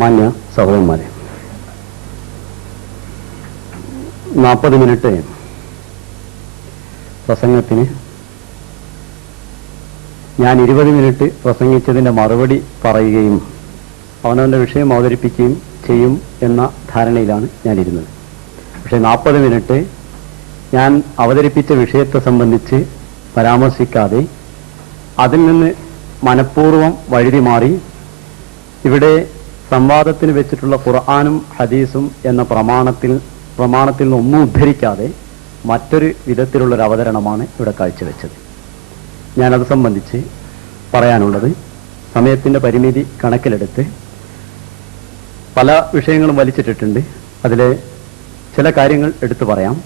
മാന്യ സഹോദരന്മാരെ, 40 മിനിറ്റ് പ്രസംഗത്തിന് ഞാൻ 20 മിനിറ്റ് പ്രസംഗിച്ചതിൻ്റെ മറുപടി പറയുകയും അവനവൻ്റെ വിഷയം അവതരിപ്പിക്കുകയും ചെയ്യും എന്ന ധാരണയിലാണ് ഞാനിരുന്നത്. പക്ഷേ 40 മിനിറ്റ് ഞാൻ അവതരിപ്പിച്ച വിഷയത്തെ സംബന്ധിച്ച് പരാമർശിക്കാതെ അതിൽ നിന്ന് മനഃപൂർവ്വം വഴുതി മാറി ഇവിടെ സംവാദത്തിന് വെച്ചിട്ടുള്ള ഖുർആനും ഹദീസും എന്ന പ്രമാണത്തിൽ നിന്നൊന്നും ഉദ്ധരിക്കാതെ മറ്റൊരു വിധത്തിലുള്ളൊരു അവതരണമാണ് ഇവിടെ കാഴ്ചവെച്ചത്. ഞാനത് സംബന്ധിച്ച് പറയാനുള്ളത്, സമയത്തിൻ്റെ പരിമിതി കണക്കിലെടുത്ത് പല വിഷയങ്ങളും വലിച്ചിട്ടിട്ടുണ്ട്. അതിലെ ചില കാര്യങ്ങൾ എടുത്തു പറയാം.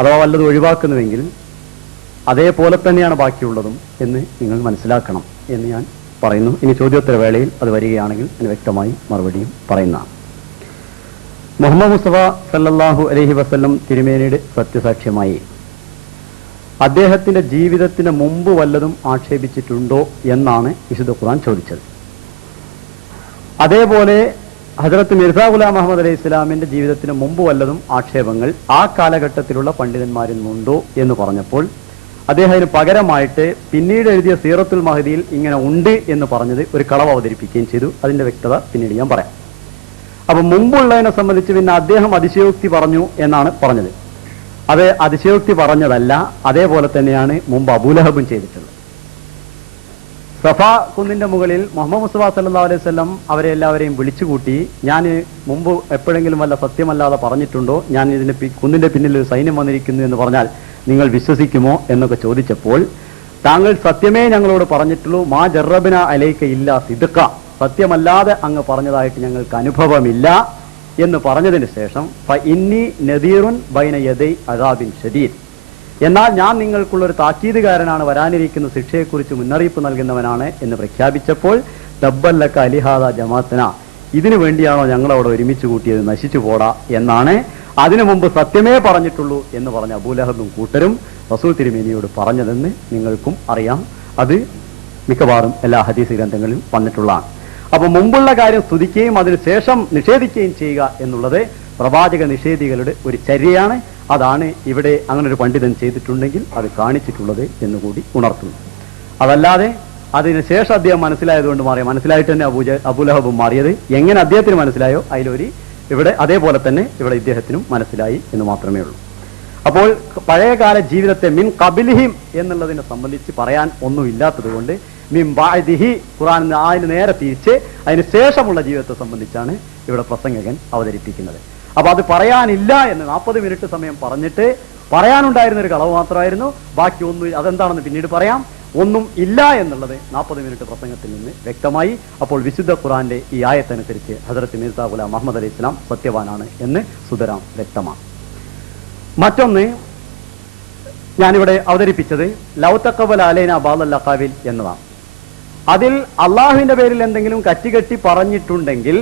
അഥവാ വല്ലത് ഒഴിവാക്കുന്നുവെങ്കിൽ അതേപോലെ തന്നെയാണ് ബാക്കിയുള്ളതും എന്ന് നിങ്ങൾ മനസ്സിലാക്കണം എന്ന് ഞാൻ പറയുന്നു. ഇനി ചോദ്യോത്തര വേളയിൽ അത് വരികയാണെങ്കിൽ അതിന് വ്യക്തമായി മറുപടിയും പറയുന്നതാണ്. മുഹമ്മദ് മുസ്തഫ സല്ലല്ലാഹു അലൈഹി വസല്ലം തിരുമേനിയുടെ സത്യസാക്ഷ്യമായി അദ്ദേഹത്തിന്റെ ജീവിതത്തിന് മുമ്പ് വല്ലതും ആക്ഷേപിച്ചിട്ടുണ്ടോ എന്നാണ് വിശുദ്ധ ഖുർആൻ ചോദിച്ചത്. അതേപോലെ ഹസ്രത്ത് മിർസാ ഗുലാം മുഹമ്മദ് അലൈഹി ഇസ്ലാമിന്റെ ജീവിതത്തിന് മുമ്പ് വല്ലതും ആക്ഷേപങ്ങൾ ആ കാലഘട്ടത്തിലുള്ള പണ്ഡിതന്മാരിൽ നിന്നുണ്ടോ എന്ന് പറഞ്ഞപ്പോൾ അദ്ദേഹം അതിന് പകരമായിട്ട് പിന്നീട് എഴുതിയ സീറത്തുൽ മഹദിയിൽ ഇങ്ങനെ ഉണ്ട് എന്ന് പറഞ്ഞത് ഒരു കളവ് അവതരിപ്പിക്കുകയും ചെയ്തു. അതിന്റെ വ്യക്തത പിന്നീട് ഞാൻ പറയാം. അപ്പൊ മുമ്പുള്ളതിനെ സംബന്ധിച്ച് പിന്നെ അദ്ദേഹം അതിശയോക്തി പറഞ്ഞു എന്നാണ് പറഞ്ഞത്. അത് അതിശയോക്തി പറഞ്ഞതല്ല, അതേപോലെ തന്നെയാണ് മുമ്പ് അബൂലഹബും ചെയ്തിട്ടുള്ളത്. സഫാ കുന്നിന്റെ മുകളിൽ മുഹമ്മദ് മുസ്തഫ സല്ലല്ലാഹു അലൈഹി വസല്ലം അവരെ എല്ലാവരെയും വിളിച്ചുകൂട്ടി, ഞാൻ മുമ്പ് എപ്പോഴെങ്കിലും വല്ല സത്യമല്ലാതെ പറഞ്ഞിട്ടുണ്ടോ, ഞാൻ ഇതിന്റെ കുന്നിന്റെ പിന്നിൽ ഒരു സൈന്യം വന്നിരിക്കുന്നു എന്ന് പറഞ്ഞാൽ നിങ്ങൾ വിശ്വസിക്കുമോ എന്നൊക്കെ ചോദിച്ചപ്പോൾ, താങ്കൾ സത്യമേ ഞങ്ങളോട് പറഞ്ഞിട്ടുള്ളൂ, മാ ജറബിന അലൈക ഇല്ല സിദ്ഖ, സത്യമല്ലാതെ അങ്ങ് പറഞ്ഞതായിട്ട് ഞങ്ങൾക്ക് അനുഭവമില്ല എന്ന് പറഞ്ഞതിന് ശേഷം ഫഇന്നി നദീറുൻ ബൈന യദൈ അദാബിൻ ശദീദ്, എന്നാൽ ഞാൻ നിങ്ങൾക്കുള്ളൊരു താക്കീതുകാരനാണ്, വരാനിരിക്കുന്ന ശിക്ഷയെക്കുറിച്ച് മുന്നറിയിപ്പ് നൽകുന്നവനാണ് എന്ന് പ്രഖ്യാപിച്ചപ്പോൾ ദബ്ബല്ലക അലിഹാദ ജമാഅത്തന, ഇതിനു വേണ്ടിയാണോ ഞങ്ങളവിടെ ഒരുമിച്ച് കൂട്ടിയത്, നശിച്ചു പോടാ എന്നാണ് അതിനു മുമ്പ് സത്യമേ പറഞ്ഞിട്ടുള്ളൂ എന്ന് പറഞ്ഞ അബൂലഹബും കൂട്ടരും റസൂൽ തിരുമേനിയോട് പറഞ്ഞതെന്ന് നിങ്ങൾക്കും അറിയാം. അത് മിക്കവാറും എല്ലാ ഹദീസ് ഗ്രന്ഥങ്ങളിലും വന്നിട്ടുള്ളതാണ്. അപ്പൊ മുമ്പുള്ള കാര്യം സ്തുതിക്കുകയും അതിനുശേഷം നിഷേധിക്കുകയും ചെയ്യുക എന്നുള്ളത് പ്രവാചക നിഷേധികളുടെ ഒരു ചര്യയാണ്. അതാണ് ഇവിടെ അങ്ങനെ ഒരു പണ്ഡിതൻ ചെയ്തിട്ടുണ്ടെങ്കിൽ അത് കാണിച്ചിട്ടുള്ളത് എന്നുകൂടി ഉണർത്തുന്നു. അതല്ലാതെ അതിനുശേഷം അദ്ദേഹം മനസ്സിലായതുകൊണ്ട് മാറിയ, മനസ്സിലായിട്ട് തന്നെ അബൂലഹബും മാറിയത് എങ്ങനെ അദ്ദേഹത്തിന് മനസ്സിലായോ അതിലൊരു ഇവിടെ അതേപോലെ തന്നെ ഇവിടെ ഇദ്ദേഹത്തിനും മനസ്സിലായി എന്ന് മാത്രമേ ഉള്ളൂ. അപ്പോൾ പഴയകാല ജീവിതത്തെ മിൻ ഖബിലിഹിം എന്നുള്ളതിനെ സംബന്ധിച്ച് പറയാൻ ഒന്നുമില്ലാത്തത് കൊണ്ട് മിൻ ബഅദിഹി, ഖുർആൻ അതിന് നേരെ തിരിച്ച് അതിന് ശേഷമുള്ള ജീവിതത്തെ സംബന്ധിച്ചാണ് ഇവിടെ പ്രസംഗകൻ അവതരിപ്പിക്കുന്നത്. അപ്പൊ അത് പറയാനില്ല എന്ന് 40 മിനിറ്റ് സമയം പറഞ്ഞിട്ട് പറയാനുണ്ടായിരുന്ന ഒരു കളവ് മാത്രമായിരുന്നു, ബാക്കി ഒന്നും അതെന്താണെന്ന് പിന്നീട് പറയാം, ഒന്നും ഇല്ല എന്നുള്ളത് 40 മിനിറ്റ് പ്രസംഗത്തിൽ നിന്ന് വ്യക്തമായി. അപ്പോൾ വിശുദ്ധ ഖുർആന്റെ ഈ ആയത്തനുസരിച്ച് ഹസ്രത്ത് മിർസാ ഗുലാം മുഹമ്മദ് അലൈഹി ഇസ്ലാം സത്യവാനാണ് എന്ന് സുതരാം വ്യക്തമാണ്. മറ്റൊന്ന് ഞാനിവിടെ അവതരിപ്പിച്ചത് ലൗ തഖബല അലൈന ബാദൽ ലഖാബിൽ എന്നതാണ്. അതിൽ അള്ളാഹുവിന്റെ പേരിൽ എന്തെങ്കിലും കറ്റികെട്ടി പറഞ്ഞിട്ടുണ്ടെങ്കിൽ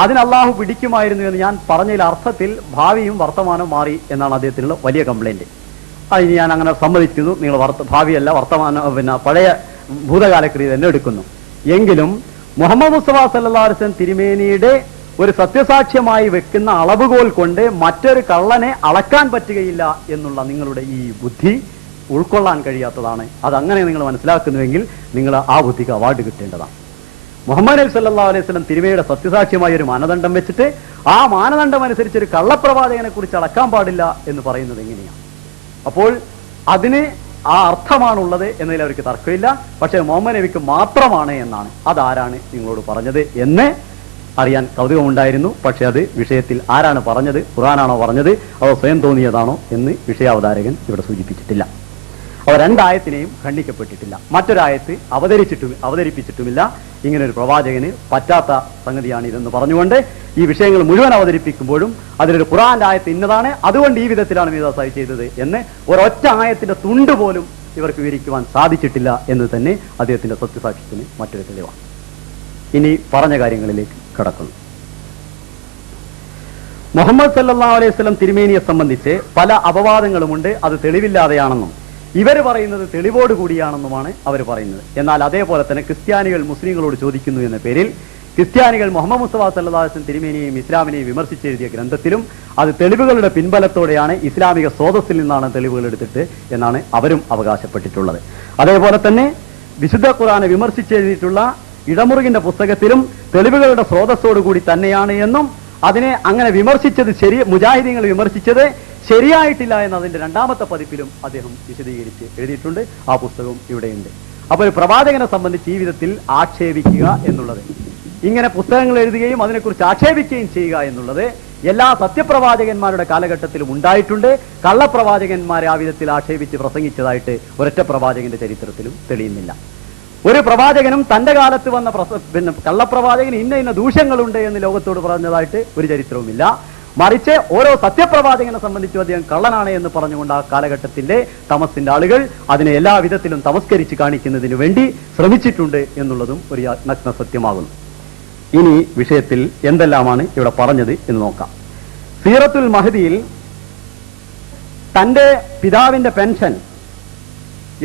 അതിന് അള്ളാഹു പിടിക്കുമായിരുന്നു എന്ന് ഞാൻ പറഞ്ഞതിൽ അർത്ഥത്തിൽ ഭാവിയും വർത്തമാനവും മാറി എന്നാണ് അദ്ദേഹത്തിനുള്ള വലിയ കംപ്ലൈന്റ്. അതിന് ഞാൻ അങ്ങനെ സമ്മതിക്കുന്നു. നിങ്ങൾ ഭാവിയല്ല വർത്തമാനം പഴയ ഭൂതകാലക്രിയ തന്നെ എടുക്കുന്നു. എങ്കിലും മുഹമ്മദ് മുസ്തഫ സല്ലല്ലാഹു അലൈഹി വസല്ലം തിരുമേനിയുടെ ഒരു സത്യസാക്ഷ്യമായി വെക്കുന്ന അളവുകോൽ കൊണ്ട് മറ്റൊരു കള്ളനെ അളക്കാൻ പറ്റുകയില്ല എന്നുള്ള നിങ്ങളുടെ ഈ ബുദ്ധി ഉൾക്കൊള്ളാൻ കഴിയാത്തതാണ്. അതങ്ങനെ നിങ്ങൾ മനസ്സിലാക്കുന്നുവെങ്കിൽ നിങ്ങൾ ആ ബുദ്ധിക്ക് അവാർഡ് കിട്ടേണ്ടതാണ്. മുഹമ്മദ് നബി സല്ലല്ലാഹു അലൈഹി വസല്ലം തിരുമേനിയുടെ സത്യസാക്ഷ്യമായ ഒരു മാനദണ്ഡം വെച്ചിട്ട് ആ മാനദണ്ഡം അനുസരിച്ച് ഒരു കള്ളപ്രവാചകനെ കുറിച്ച് അളക്കാൻ പാടില്ല എന്ന് പറയുന്നത് എങ്ങനെയാണ്? അപ്പോൾ അതിന് ആ അർത്ഥമാണുള്ളത് എന്നതിൽ അവർക്ക് തർക്കമില്ല. പക്ഷേ മുഹമ്മദ് നബിക്ക് മാത്രമാണ് എന്നാണ്. അതാരാണ് നിങ്ങളോട് പറഞ്ഞത് എന്ന് അറിയാൻ കൗതുകമുണ്ടായിരുന്നു. പക്ഷെ അത് വിഷയത്തിൽ ആരാണ് പറഞ്ഞത്, ഖുർആനാണോ പറഞ്ഞത് അതോ സ്വയം തോന്നിയതാണോ എന്ന് വിഷയാവതാരകൻ ഇവിടെ സൂചിപ്പിച്ചിട്ടില്ല. അവർ രണ്ടായത്തിനെയും ഖണ്ഡിക്കപ്പെട്ടിട്ടില്ല. മറ്റൊരായത്ത് അവതരിപ്പിച്ചിട്ടുമില്ല. ഇങ്ങനെ ഒരു പ്രവാചകന് പറ്റാത്ത സംഗതിയാണ് ഇതെന്ന് പറഞ്ഞുകൊണ്ട് ഈ വിഷയങ്ങൾ മുഴുവൻ അവതരിപ്പിക്കുമ്പോഴും അതിലൊരു ഖുർആന്റെ ആയത്ത് ഇന്നതാണ്, അതുകൊണ്ട് ഈ വിധത്തിലാണ് മീറാ സാഹിബ് ചെയ്തത് എന്ന് ഒരൊറ്റ ആയത്തിന്റെ തുണ്ട് പോലും ഇവർക്ക് വിവരിക്കുവാൻ സാധിച്ചിട്ടില്ല എന്ന് തന്നെ അദ്ദേഹത്തിന്റെ സത്യസാക്ഷ്യത്തിന് മറ്റൊരു തെളിവാണ്. ഇനി പറഞ്ഞ കാര്യങ്ങളിലേക്ക് കടക്കുന്നു. മുഹമ്മദ് സല്ലല്ലാഹു അലൈഹി വസല്ലം തിരുമേനിയെ സംബന്ധിച്ച് പല അപവാദങ്ങളുമുണ്ട്. അത് തെളിവില്ലാതെയാണെന്നും ഇവർ പറയുന്നത് തെളിവോട് കൂടിയാണെന്നുമാണ് അവർ പറയുന്നത്. എന്നാൽ അതേപോലെ തന്നെ ക്രിസ്ത്യാനികൾ മുസ്ലിങ്ങളോട് ചോദിക്കുന്നു എന്ന പേരിൽ ക്രിസ്ത്യാനികൾ മുഹമ്മദ് മുസ്തഫ സല്ലല്ലാഹു അലൈഹി വസല്ലം തിരുമേനിയെയും ഇസ്ലാമിനെയും വിമർശിച്ചെഴുതിയ ഗ്രന്ഥത്തിലും അത് തെളിവുകളുടെ പിൻബലത്തോടെയാണ്, ഇസ്ലാമിക സ്രോതസ്സിൽ നിന്നാണ് തെളിവുകൾ എടുത്തിട്ട് എന്നാണ് അവരും അവകാശപ്പെട്ടിട്ടുള്ളത്. അതേപോലെ തന്നെ വിശുദ്ധ ഖുർആനെ വിമർശിച്ചെഴുതിയിട്ടുള്ള ഇടമുറുകിന്റെ പുസ്തകത്തിലും തെളിവുകളുടെ സ്രോതസ്സോടുകൂടി തന്നെയാണ് എന്നും അതിനെ അങ്ങനെ വിമർശിച്ചത് മുജാഹിദീങ്ങൾ വിമർശിച്ചത് ശരിയായിട്ടില്ല എന്ന് അതിന്റെ രണ്ടാമത്തെ പതിപ്പിലും അദ്ദേഹം വിശദീകരിച്ച് എഴുതിയിട്ടുണ്ട്. ആ പുസ്തകവും ഇവിടെയുണ്ട്. അപ്പോൾ ഒരു പ്രവാചകനെ സംബന്ധിച്ച് ഈ വിധത്തിൽ ആക്ഷേപിക്കുക എന്നുള്ളത്, ഇങ്ങനെ പുസ്തകങ്ങൾ എഴുതുകയും അതിനെക്കുറിച്ച് ആക്ഷേപിക്കുകയും ചെയ്യുക എന്നുള്ളത് എല്ലാ സത്യപ്രവാചകന്മാരുടെ കാലഘട്ടത്തിലും ഉണ്ടായിട്ടുണ്ട്. കള്ളപ്രവാചകന്മാരെ ആ വിധത്തിൽ ആക്ഷേപിച്ച് പ്രസംഗിച്ചതായിട്ട് ഒരൊറ്റ പ്രവാചകന്റെ ചരിത്രത്തിലും തെളിയുന്നില്ല. ഒരു പ്രവാചകനും തന്റെ കാലത്ത് വന്ന കള്ളപ്രവാചകന് ഇന്ന ഇന്ന ദൂഷ്യങ്ങളുണ്ട് എന്ന് ലോകത്തോട് പറഞ്ഞതായിട്ട് ഒരു ചരിത്രവുമില്ല. മറിച്ച് ഓരോ സത്യപ്രവാചകനെ സംബന്ധിച്ചും അദ്ദേഹം കള്ളനാണ് എന്ന് പറഞ്ഞുകൊണ്ട് ആ കാലഘട്ടത്തിന്റെ തമസിന്റെ ആളുകൾ അതിനെ എല്ലാ വിധത്തിലും തമസ്കരിച്ച് കാണിക്കുന്നതിന് വേണ്ടി ശ്രമിച്ചിട്ടുണ്ട് എന്നുള്ളതും ഒരു നഗ്ന സത്യമാകുന്നു. ഇനി വിഷയത്തിൽ എന്തെല്ലാമാണ് ഇവിടെ പറഞ്ഞത് എന്ന് നോക്കാം. സീറത്തുൽ മഹദിയിൽ തന്റെ പിതാവിന്റെ പെൻഷൻ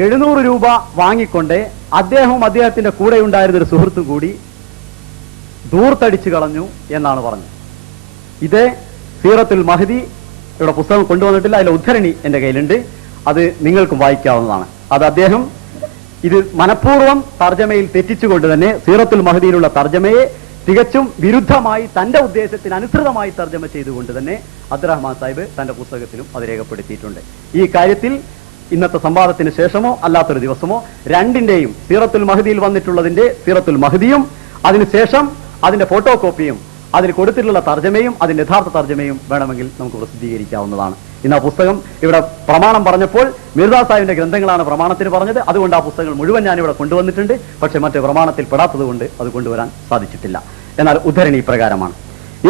700 രൂപ വാങ്ങിക്കൊണ്ട് അദ്ദേഹവും അദ്ദേഹത്തിന്റെ കൂടെ ഉണ്ടായിരുന്ന ഒരു സുഹൃത്തും കൂടി ദൂർത്തടിച്ചു കളഞ്ഞു എന്നാണ് പറഞ്ഞത്. ഇത് സീറത്തുൽ മഹദി ഇവിടെ പുസ്തകം കൊണ്ടുവന്നിട്ടില്ല, അതിലെ ഉദ്ധരണി എന്റെ കയ്യിലുണ്ട്, അത് നിങ്ങൾക്കും വായിക്കാവുന്നതാണ്. അത് അദ്ദേഹം ഇത് മനഃപൂർവ്വം തർജ്ജമയിൽ തെറ്റിച്ചുകൊണ്ട് തന്നെ സീറത്തുൽ മഹദിയിലുള്ള തർജ്ജമയെ തികച്ചും വിരുദ്ധമായി തന്റെ ഉദ്ദേശത്തിന് അനുസൃതമായി തർജ്ജമ ചെയ്തുകൊണ്ട് തന്നെ അബ്ദുറഹ്മാൻ സാഹിബ് തന്റെ പുസ്തകത്തിലും അത് രേഖപ്പെടുത്തിയിട്ടുണ്ട്. ഈ കാര്യത്തിൽ ഇന്നത്തെ സംവാദത്തിന് ശേഷമോ അല്ലാത്തൊരു ദിവസമോ രണ്ടിന്റെയും സീറത്തുൽ മഹദിയിൽ വന്നിട്ടുള്ളതിന്റെ സീറത്തുൽ മഹദിയും അതിനുശേഷം അതിന്റെ ഫോട്ടോ കോപ്പിയും അതിൽ കൊടുത്തിട്ടുള്ള തർജ്ജമയും അതിന്റെ യഥാർത്ഥ തർജ്ജമയും വേണമെങ്കിൽ നമുക്ക് പ്രസിദ്ധീകരിക്കാവുന്നതാണ്. ഇന്ന് ആ പുസ്തകം ഇവിടെ പ്രമാണം പറഞ്ഞപ്പോൾ മിർസാ സാഹിബിന്റെ ഗ്രന്ഥങ്ങളാണ് പ്രമാണത്തിന് പറഞ്ഞത്. അതുകൊണ്ട് ആ പുസ്തകങ്ങൾ മുഴുവൻ ഞാനിവിടെ കൊണ്ടുവന്നിട്ടുണ്ട്. പക്ഷെ മറ്റേ പ്രമാണത്തിൽ പെടാത്തത് കൊണ്ട് അത് കൊണ്ടുവരാൻ സാധിച്ചിട്ടില്ല. എന്നാൽ ഉദ്ധരണി ഇപ്രകാരമാണ്: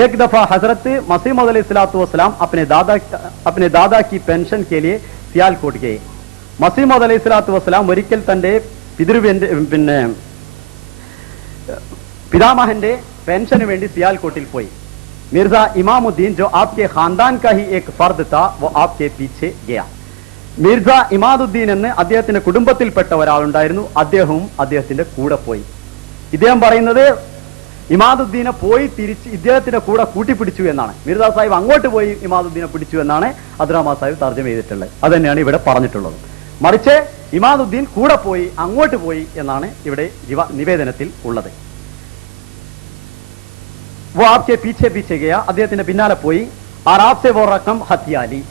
एक दफा हजरत मसीह मौद अलैहिस्सलातु वस्सलाम अपने दादा की पेंशन के लिए सियालकोट गए. मसीह मौद अलैहिस्सलातु वस्सलाम ഒരിക്കൽ തന്റെ പിന്നെ പിതാമഹന്റെ പെൻഷന് വേണ്ടി സിയാൽകോട്ടിൽ പോയി. मिर्जा इमामुद्दीन जो आपके खानदान का ही एक फर्द था वो आपके पीछे गया. മിർസ ഇമാദുദ്ദീൻ എന്ന് അദ്ദേഹത്തിന്റെ കുടുംബത്തിൽപ്പെട്ട ഒരാളുണ്ടായിരുന്നു, അദ്ദേഹവും അദ്ദേഹത്തിന്റെ കൂടെ പോയി. ഇദ്ദേഹം പറയുന്നത് ഇമാദുദ്ദീനെ പോയി തിരിച്ച് ഇദ്ദേഹത്തിന്റെ കൂടെ കൂട്ടിപ്പിടിച്ചു എന്നാണ്. മിർസ സാഹിബ് അങ്ങോട്ട് പോയി ഇമാദുദ്ദീനെ പിടിച്ചു എന്നാണ് അബ്ദുറഹ്മാൻ സാഹിബ് തർജ്ജമ ചെയ്തിട്ടുള്ളത്. അത് തന്നെയാണ് ഇവിടെ പറഞ്ഞിട്ടുള്ളത്. മറിച്ച് ഇമാദുദ്ദീൻ കൂടെ പോയി, അങ്ങോട്ട് പോയി എന്നാണ് ഇവിടെ നിവേദനത്തിൽ ഉള്ളത്. वो आपके पीछे पीछे गया, അദ്ദേഹത്തിന്റെ പിന്നാലെ പോയി. और आपसे वो रकम हत्या ली.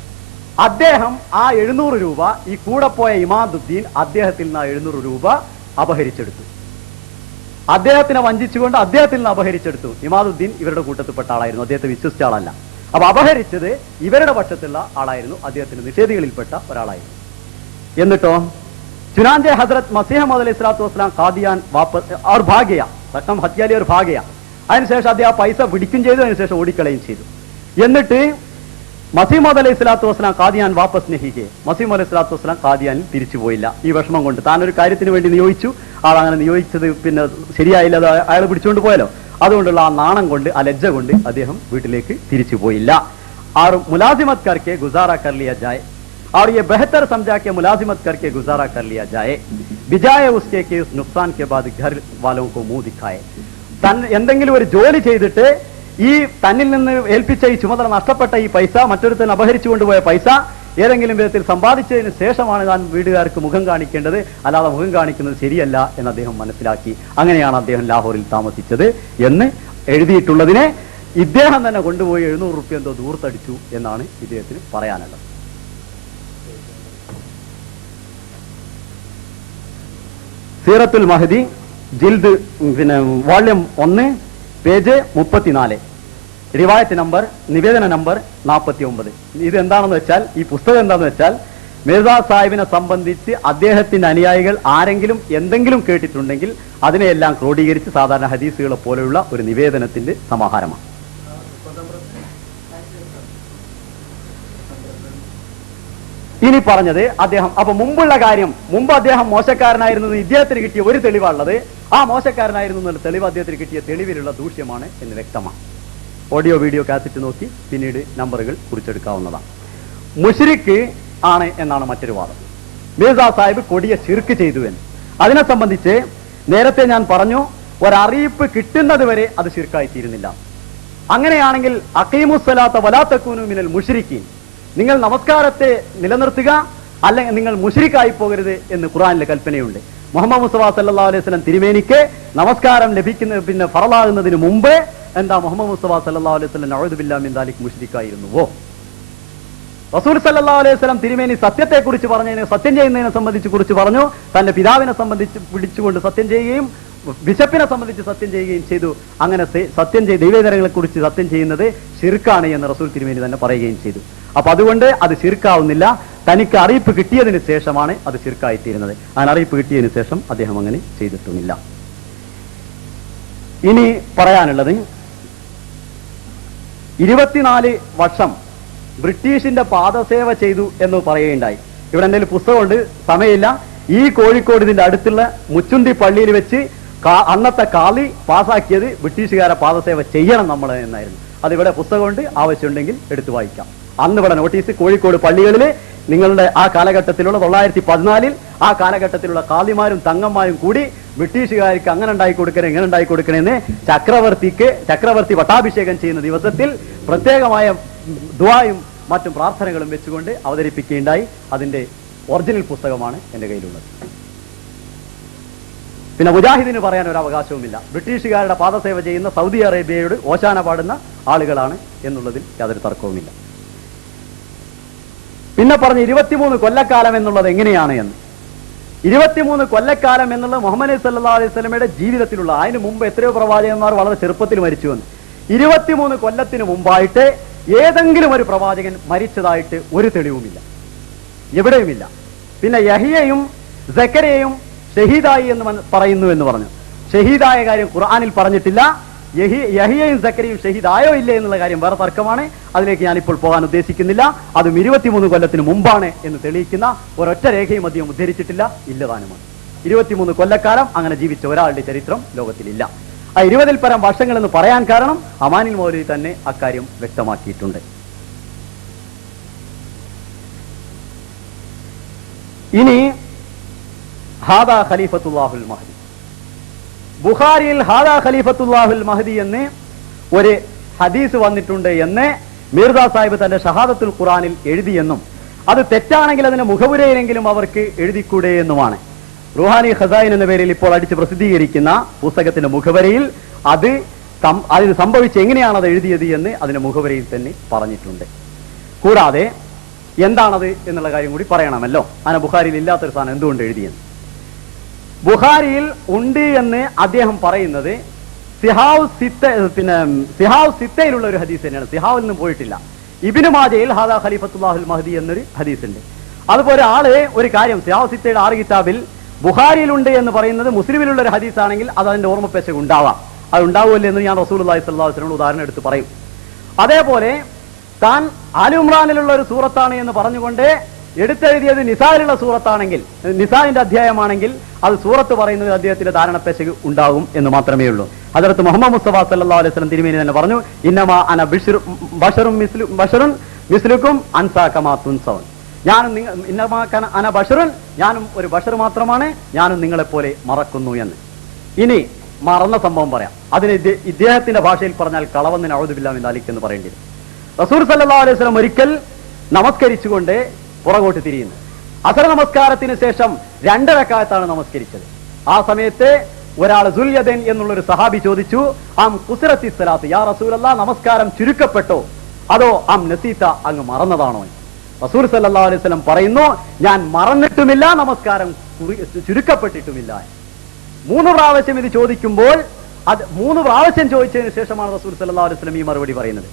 അദ്ദേഹം ആ 700 രൂപ ഈ കൂടെ പോയ ഇമാദുദ്ദീൻ അദ്ദേഹത്തിൽ നിന്ന് 700 രൂപ അപഹരിച്ചെടുത്തു. അദ്ദേഹത്തിനെ വഞ്ചിച്ചുകൊണ്ട് അദ്ദേഹത്തിൽ നിന്ന് അപഹരിച്ചെടുത്തു. ഇമാദുദ്ദീൻ ഇവരുടെ കൂട്ടത്തിൽപ്പെട്ട ആളായിരുന്നു, അദ്ദേഹത്തെ വിശ്വസിച്ച ആളല്ല. അപ്പൊ അപഹരിച്ചത് ഇവരുടെ പക്ഷത്തുള്ള ആളായിരുന്നു, അദ്ദേഹത്തിന്റെ നിഷേധികളിൽപ്പെട്ട ഒരാളായിരുന്നു. എന്നിട്ടോ ചുനാഞ്ചെ ഹസ്രത്ത് മസീഹ് മൗഊദ് അലൈഹിസ്സലാത്തു വസ്സലാം ഖാദിയാൻ വാപ്പസ് और भाग गया, रकम हत्या ली और भाग गया. അതിനുശേഷം അദ്ദേഹം പൈസ പിടിക്കും ചെയ്തു, അതിനുശേഷം ഓടിക്കളയും ചെയ്തു. എന്നിട്ട് മസീഹ് മൗഊദ് അലൈഹിസ്സലാത്തു വസ്സലാം ഖാദിയാൻ വാപ്പസ് നഹികെ, മസീഹ് മൗഊദ് അലൈഹിസ്സലാത്തു വസ്സലാം ഖാദിയാനിൽ തിരിച്ചു പോയില്ല. ഈ വിഷമം കൊണ്ട് താൻ ഒരു കാര്യത്തിന് വേണ്ടി നിയോഗിച്ചു, ആളങ്ങനെ നിയോഗിച്ചത് പിന്നെ ശരിയായില്ല, അത് അയാൾ പിടിച്ചുകൊണ്ട് പോയല്ലോ. അതുകൊണ്ടുള്ള ആ നാണം കൊണ്ട്, ആ ലജ്ജ കൊണ്ട് അദ്ദേഹം വീട്ടിലേക്ക് തിരിച്ചു പോയില്ല. और मुलाजिमत करके गुजारा कर लिया जाए और ये बेहतर समझा के मुलाजिमत करके गुजारा कर लिया जाए बिजाय उसके कि उस नुकसान के बाद घर वालों को मुंह दिखाए. എന്തെങ്കിലും ഒരു ജോലി ചെയ്തിട്ട് ഈ തന്നിൽ നിന്ന് ഏൽപ്പിച്ച ഈ ചുമതല നഷ്ടപ്പെട്ട ഈ പൈസ, മറ്റൊരുത്തൻ അപഹരിച്ചു കൊണ്ടുപോയ പൈസ ഏതെങ്കിലും വിധത്തിൽ സമ്പാദിച്ചതിന് ശേഷമാണ് താൻ വീടുകാർക്ക് മുഖം കാണിക്കേണ്ടത്, അല്ലാതെ മുഖം കാണിക്കുന്നത് ശരിയല്ല എന്ന് അദ്ദേഹം മനസ്സിലാക്കി. അങ്ങനെയാണ് അദ്ദേഹം ലാഹോറിൽ താമസിച്ചത് എന്ന് എഴുതിയിട്ടുള്ളതിനെ ഇദ്ദേഹം തന്നെ കൊണ്ടുപോയി 700 റുപ്യ എന്തോ ദൂർത്തടിച്ചു എന്നാണ് ഇദ്ദേഹത്തിന് പറയാനുള്ളത്. സീറത്തുൽ മഹദി ജിൽദ് പിന്നെ വോള്യം 1 പേജ് 34, റിവായത്ത് നമ്പർ, നിവേദന നമ്പർ 49. ഇത് എന്താണെന്ന് വെച്ചാൽ, ഈ പുസ്തകം എന്താണെന്ന് വെച്ചാൽ, മിർസാ സാഹിബിനെ സംബന്ധിച്ച് അദ്ദേഹത്തിന്റെ അനുയായികൾ ആരെങ്കിലും എന്തെങ്കിലും കേട്ടിട്ടുണ്ടെങ്കിൽ അതിനെയെല്ലാം ക്രോഡീകരിച്ച് സാധാരണ ഹദീസുകളെ പോലെയുള്ള ഒരു നിവേദനത്തിന്റെ സമാഹാരമാണ്. ഇനി പറഞ്ഞത് അദ്ദേഹം അപ്പൊ മുമ്പുള്ള കാര്യം, മുമ്പ് അദ്ദേഹം മോശക്കാരനായിരുന്നു ഇദ്ദേഹത്തിന് കിട്ടിയ ഒരു തെളിവാണുള്ളത്. ആ മോശക്കാരനായിരുന്നു എന്നുള്ള തെളിവ് അദ്ദേഹത്തിന് കിട്ടിയ തെളിവിലുള്ള ദൂഷ്യമാണ് എന്ന് വ്യക്തമാണ്. ഓഡിയോ വീഡിയോ കാസറ്റ് നോക്കി പിന്നീട് നമ്പറുകൾ കുറിച്ചെടുക്കാവുന്നതാണ്. മുശ്രിക്ക് ആണ് എന്നാണ് മറ്റൊരു വാദം. മിർസ സാഹിബ് കൊടിയ ശിർക്ക് ചെയ്തു എന്ന്. അതിനെ സംബന്ധിച്ച് നേരത്തെ ഞാൻ പറഞ്ഞു, ഒരറിയിപ്പ് കിട്ടുന്നത് വരെ അത് ശിർക്കായിത്തീരുന്നില്ല. അങ്ങനെയാണെങ്കിൽ അഖീമുസ്സലാത്ത വലാ തകൂനു മിനൽ മുശ്രിക്കീൻ, നിങ്ങൾ നമസ്കാരത്തെ നിലനിർത്തുക, അല്ലെങ്കിൽ നിങ്ങൾ മുശ്രിക്കായി പോകരുത് എന്ന് ഖുർആനിലെ കൽപ്പനയുണ്ട്. മുഹമ്മദ് മുസ്തഫ സല്ലല്ലാഹു അലൈഹി വസല്ലം തിരുമേനിക്ക് നമസ്കാരം ലഭിക്കുന്ന ഫറലാകുന്നതിന് മുമ്പ് എന്താ മുഹമ്മദ് മുസ്തഫ സല്ലല്ലാഹു അലൈഹി വസല്ലം നഊദു ബില്ലാഹി മിൻ ദാലിക് മുശ്രിക്കായിരുന്നുവോ? റസൂൽ സല്ലല്ലാഹു അലൈഹി വസല്ലം തിരുമേനി സത്യത്തെക്കുറിച്ച് പറഞ്ഞതിനെ, സത്യം ചെയ്യുന്നതിനെ സംബന്ധിച്ച് കുറിച്ച് പറഞ്ഞു. തന്റെ പിതാവിനെ സംബന്ധിച്ച് പിടിച്ചുകൊണ്ട് സത്യം ചെയ്യുകയും ബിഷപ്പിനെ സംബന്ധിച്ച് സത്യം ചെയ്യുകയും ചെയ്തു. അങ്ങനെ സത്യം ചെയ്ത് ദൈവേതരങ്ങളെ കുറിച്ച് സത്യം ചെയ്യുന്നത് ശിർക്കാണ് എന്ന് റസൂൽ തിരുമേനി തന്നെ പറയുകയും ചെയ്തു. അപ്പൊ അതുകൊണ്ട് അത് ശിർക്കാവുന്നില്ല. തനിക്ക് അറിയിപ്പ് കിട്ടിയതിന് ശേഷമാണ് അത് ശിർക്കായിത്തീരുന്നത്. അങ്ങനെ അറിയിപ്പ് കിട്ടിയതിന് ശേഷം അദ്ദേഹം അങ്ങനെ ചെയ്തിട്ടുമില്ല. ഇനി പറയാനുള്ളത്, 24 വർഷം ബ്രിട്ടീഷിന്റെ പാദസേവ ചെയ്തു എന്ന് പറയുകയുണ്ടായി. ഇവിടെ എന്തെങ്കിലും പുസ്തകമുണ്ട്, സമയമില്ല. ഈ കോഴിക്കോട് ഇതിന്റെ അടുത്തുള്ള മുച്ചുണ്ടി പള്ളിയിൽ വെച്ച് അന്നത്തെ കാളി പാസാക്കിയത് ബ്രിട്ടീഷുകാരെ പാദസേവ ചെയ്യണം നമ്മൾ എന്നായിരുന്നു. അതിവിടെ പുസ്തകമുണ്ട്, ആവശ്യമുണ്ടെങ്കിൽ എടുത്തു വായിക്കാം. അന്ന് ഇവിടെ നോട്ടീസ്, കോഴിക്കോട് പള്ളികളിൽ നിങ്ങളുടെ ആ കാലഘട്ടത്തിലുള്ള 914 ആ കാലഘട്ടത്തിലുള്ള കാളിമാരും തങ്ങന്മാരും കൂടി ബ്രിട്ടീഷുകാർക്ക് അങ്ങനെ ഉണ്ടായി കൊടുക്കണേ ഇങ്ങനെ ഉണ്ടായി കൊടുക്കണേന്ന് ചക്രവർത്തി പട്ടാഭിഷേകം ചെയ്യുന്ന ദിവസത്തിൽ പ്രത്യേകമായ ദുആയും മറ്റും പ്രാർത്ഥനകളും വെച്ചുകൊണ്ട് അവതരിപ്പിക്കുകയുണ്ടായി. അതിന്റെ ഒറിജിനൽ പുസ്തകമാണ് എന്റെ കയ്യിലുള്ളത്. പിന്നെ മുജാഹിദിന് പറയാൻ ഒരു അവകാശവുമില്ല. ബ്രിട്ടീഷുകാരുടെ പാദസേവ ചെയ്യുന്ന സൗദി അറേബ്യയോട് ഓശാന പാടുന്ന ആളുകളാണ് എന്നുള്ളതിൽ യാതൊരു തർക്കവുമില്ല. പിന്നെ പറഞ്ഞ് 23 കൊല്ലക്കാലം എന്നുള്ളത് എങ്ങനെയാണ് എന്ന്. 23 കൊല്ലക്കാലം എന്നുള്ളത് മുഹമ്മദ് സല്ലല്ലാഹു അലൈഹി വസല്ലമയുടെ ജീവിതത്തിലുള്ള, അതിന് മുമ്പ് എത്രയോ പ്രവാചകന്മാർ വളരെ ചെറുപ്പത്തിൽ മരിച്ചു എന്ന്. 23 കൊല്ലത്തിന് മുമ്പായിട്ട് ഏതെങ്കിലും ഒരു പ്രവാചകൻ മരിച്ചതായിട്ട് ഒരു തെളിവുമില്ല, എവിടെയുമില്ല. പിന്നെ യഹിയയും സക്കരിയയും ഷഹീദായി എന്ന് പറയുന്നു എന്ന് പറഞ്ഞു. ഷഹീദായ കാര്യം ഖുർആനിൽ പറഞ്ഞിട്ടില്ല. യഹിയയും സക്കരിയും ഷഹീദായോ ഇല്ലേ എന്നുള്ള കാര്യം വേറെ തർക്കമാണ്. അതിലേക്ക് ഞാനിപ്പോൾ പോകാൻ ഉദ്ദേശിക്കുന്നില്ല. അതും 23 കൊല്ലത്തിന് മുമ്പാണ് എന്ന് തെളിയിക്കുന്ന ഒരൊറ്റ രേഖയും അധികം ഉദ്ധരിച്ചിട്ടില്ല, ഇല്ലതാനുമാണ്. 23 കൊല്ലക്കാലം അങ്ങനെ ജീവിച്ച ഒരാളുടെ ചരിത്രം ലോകത്തിലില്ല. ആ 20-ൽ പരം വർഷങ്ങൾ എന്ന് പറയാൻ കാരണം അമാനിൽ മൗലവി തന്നെ അക്കാര്യം വ്യക്തമാക്കിയിട്ടുണ്ട്. ഇനി ഹാദാ ഖലീഫത്തുല്ലാഹുൽ മഹ്ദി, ബുഖാരിയിൽ ഹാദാ ഖലീഫത്തുല്ലാഹുൽ മഹ്ദി എന്ന് ഒരു ഹദീസ് വന്നിട്ടുണ്ട് എന്ന് മിർസ സാഹിബ് തന്റെ ഷഹാദത്തുൽ ഖുർആനിൽ എഴുതിയെന്നും അത് തെറ്റാണെങ്കിൽ അതിന്റെ മുഖവുരയിലെങ്കിലും അവർക്ക് എഴുതിക്കൂടെ എന്നുമാണ്. റുഹാനി ഖസായിൻ എന്ന പേരിൽ ഇപ്പോൾ അടിച്ച് പ്രസിദ്ധീകരിക്കുന്ന പുസ്തകത്തിന്റെ മുഖവരയിൽ അതിന് സംഭവിച്ച് എങ്ങനെയാണ് അത് എഴുതിയത് എന്ന് അതിന്റെ മുഖവരയിൽ തന്നെ പറഞ്ഞിട്ടുണ്ട്. കൂടാതെ എന്താണത് എന്നുള്ള കാര്യം കൂടി പറയണമല്ലോ. അങ്ങനെ ബുഖാരിയിൽ ഇല്ലാത്തൊരു സാധനം എന്തുകൊണ്ട് എഴുതിയെന്ന്. ബുഖാരിയിൽ ഉണ്ട് എന്ന് അദ്ദേഹം പറയുന്നത് സിഹാവ് സിത്തയിലുള്ള ഒരു ഹദീസ് തന്നെയാണ്. സിഹാവിൽ നിന്നും പോയിട്ടില്ല. ഇബ്നു മാജയിൽ ഹാദാ ഖലീഫത്തുല്ലാഹുൽ മഹ്ദി എന്നൊരു ഹദീസ് ഉണ്ട്. അതുപോലെ ആള് ഒരു കാര്യം, സിഹാവ് സിത്തയുടെ 6 കിതാബിൽ ബുഖാരിയിലുണ്ട് എന്ന് പറയുന്നത് മുസ്ലിമിലുള്ള ഒരു ഹദീസ് ആണെങ്കിൽ അത് അതിന്റെ ഓർമ്മപ്പേശ ഉണ്ടാവാം. അത് ഉണ്ടാവുമല്ലോ എന്ന് ഞാൻ റസൂലുള്ളാഹി സ്വല്ലല്ലാഹു അലൈഹി വസല്ലം ഉദാഹരണം എടുത്ത് പറയും. അതേപോലെ താൻ ആലി ഇമ്രാനിലുള്ള ഒരു സൂറത്താണ് എന്ന് പറഞ്ഞുകൊണ്ട് എടുത്തെഴുതിയത് നിസായിലുള്ള സൂറത്താണെങ്കിൽ, നിസായിന്റെ അധ്യായമാണെങ്കിൽ അത് സൂറത്ത് പറയുന്നത് അദ്ദേഹത്തിന്റെ ധാരണപ്പേശക് ഉണ്ടാകും എന്ന് മാത്രമേ ഉള്ളൂ. ഹദരത്ത് മുഹമ്മദ് മുസ്തഫ സല്ലല്ലാഹു അലൈഹി വസല്ലം തിരുമേനി തന്നെ പറഞ്ഞു, ഇന്നമാ അന ബശറുൻ മിസ്ലുക്കും അൻസാ കമാ തുൻസൗൻ, ഞാനും ഒരു ബഷർ മാത്രമാണ്, ഞാനും നിങ്ങളെപ്പോലെ മറക്കുന്നു എന്ന്. ഇനി മറന്ന സംഭവം പറയാം. അതിന് ഇദ്ദേഹത്തിന്റെ ഭാഷയിൽ പറഞ്ഞാൽ കളവെന്ന് നഊദു ബില്ലാഹി മിൻ ദാലിക് എന്ന് പറയേണ്ടത്. റസൂൽ സല്ലല്ലാഹു അലൈഹി വസല്ലം ഒരിക്കൽ നമസ്കരിച്ചുകൊണ്ട് പുറകോട്ട് തിരിയുന്നു. അസർ നമസ്കാരത്തിന് ശേഷം 2 റക്അത്താണ് നമസ്കരിച്ചത്. ആ സമയത്ത് ഒരാൾ സുൽയദൻ എന്നുള്ളൊരു സഹാബി ചോദിച്ചു, അം ഖുസ്റത്തി സ്വലാത്ത് യാ റസൂലല്ലാഹ്, നമസ്കാരം ചുരുക്കപ്പെട്ടോ അതോ അം നസീത, അങ്ങ് മറന്നതാണോ? റസൂൽ സല്ലല്ലാഹു അലൈഹി വസല്ലം പറയുന്നു, ഞാൻ മറന്നിട്ടുമില്ല, നമസ്കാരം ചുരുക്കപ്പെട്ടിട്ടുമില്ല. 3 പ്രാവശ്യം ഇത് ചോദിക്കുമ്പോൾ അത് 3 പ്രാവശ്യം ചോദിച്ചതിന് ശേഷമാണ് റസൂൽ സല്ലല്ലാഹു അലൈഹി വസല്ലം ഈ മറുപടി പറയുന്നത്.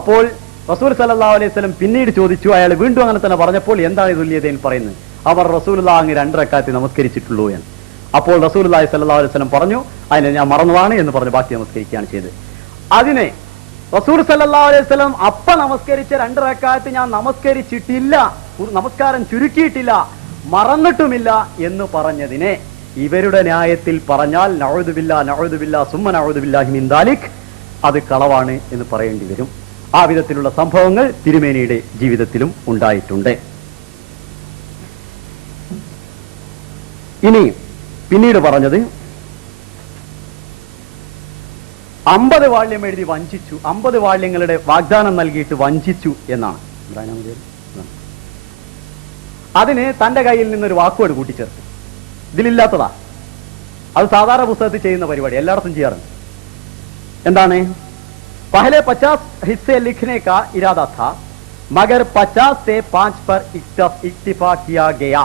അപ്പോൾ റസൂൽ സല്ലല്ലാഹു അലൈഹി വസല്ലം പിന്നീട് ചോദിച്ചു, അയാൾ വീണ്ടും അങ്ങനെ തന്നെ പറഞ്ഞപ്പോൾ എന്താണ് ദുല്യതയിൽ പറയുന്നത്? അവർ റസൂലുള്ളാഹി അങ്ങ് 2 റക്അത്ത് നമസ്കരിച്ചിട്ടുള്ളൂ എന്ന്. അപ്പോൾ റസൂലുള്ളാഹി സല്ലല്ലാഹു അലൈഹി വസല്ലം പറഞ്ഞു, അതിനെ ഞാൻ മറന്നതാണ് എന്ന് പറഞ്ഞ് ബാക്കി നമസ്കരിക്കുകയാണ് ചെയ്തത്. അതിനെ റസൂൽ സല്ലല്ലാഹു അലൈഹി വസല്ലം നമസ്കരിച്ച 2 റക്അത്ത് ഞാൻ നമസ്കരിച്ചിട്ടില്ല, നമസ്കാരം ചുരുക്കിയിട്ടില്ല, മറന്നിട്ടുമില്ല എന്ന് പറഞ്ഞതിനെ ഇവരുടെ ന്യായത്തിൽ പറഞ്ഞാൽ നഊദു ബില്ലാ സുമ്മ നഊദു ബില്ലാഹി മിൻ ദാലിക്, അത് കളവാണ് എന്ന് പറയേണ്ടി വരും. ആ വിധത്തിലുള്ള സംഭവങ്ങൾ തിരുമേനിയുടെ ജീവിതത്തിലും ഉണ്ടായിട്ടുണ്ട്. ഇനി പിന്നീട് പറഞ്ഞത് 50 വാള്യം എഴുതി വഞ്ചിച്ചു, 50 വാള്യങ്ങളുടെ വാഗ്ദാനം നൽകിയിട്ട് വഞ്ചിച്ചു എന്നാണ്. അതിന് തന്റെ കയ്യിൽ നിന്നൊരു വാക്കുവേഡ് കൂട്ടിച്ചേർത്തു. ഇതിലില്ലാത്തതാ, അത് സാധാരണ പുസ്തകത്തിൽ ചെയ്യുന്ന പരിപാടി, എല്ലായിടത്തും ചെയ്യാറുണ്ട്. എന്താണ്? पहले 50 हिस्से लिखने का इरादा था मगर 50 से 5 पर इक्तिफा किया गया.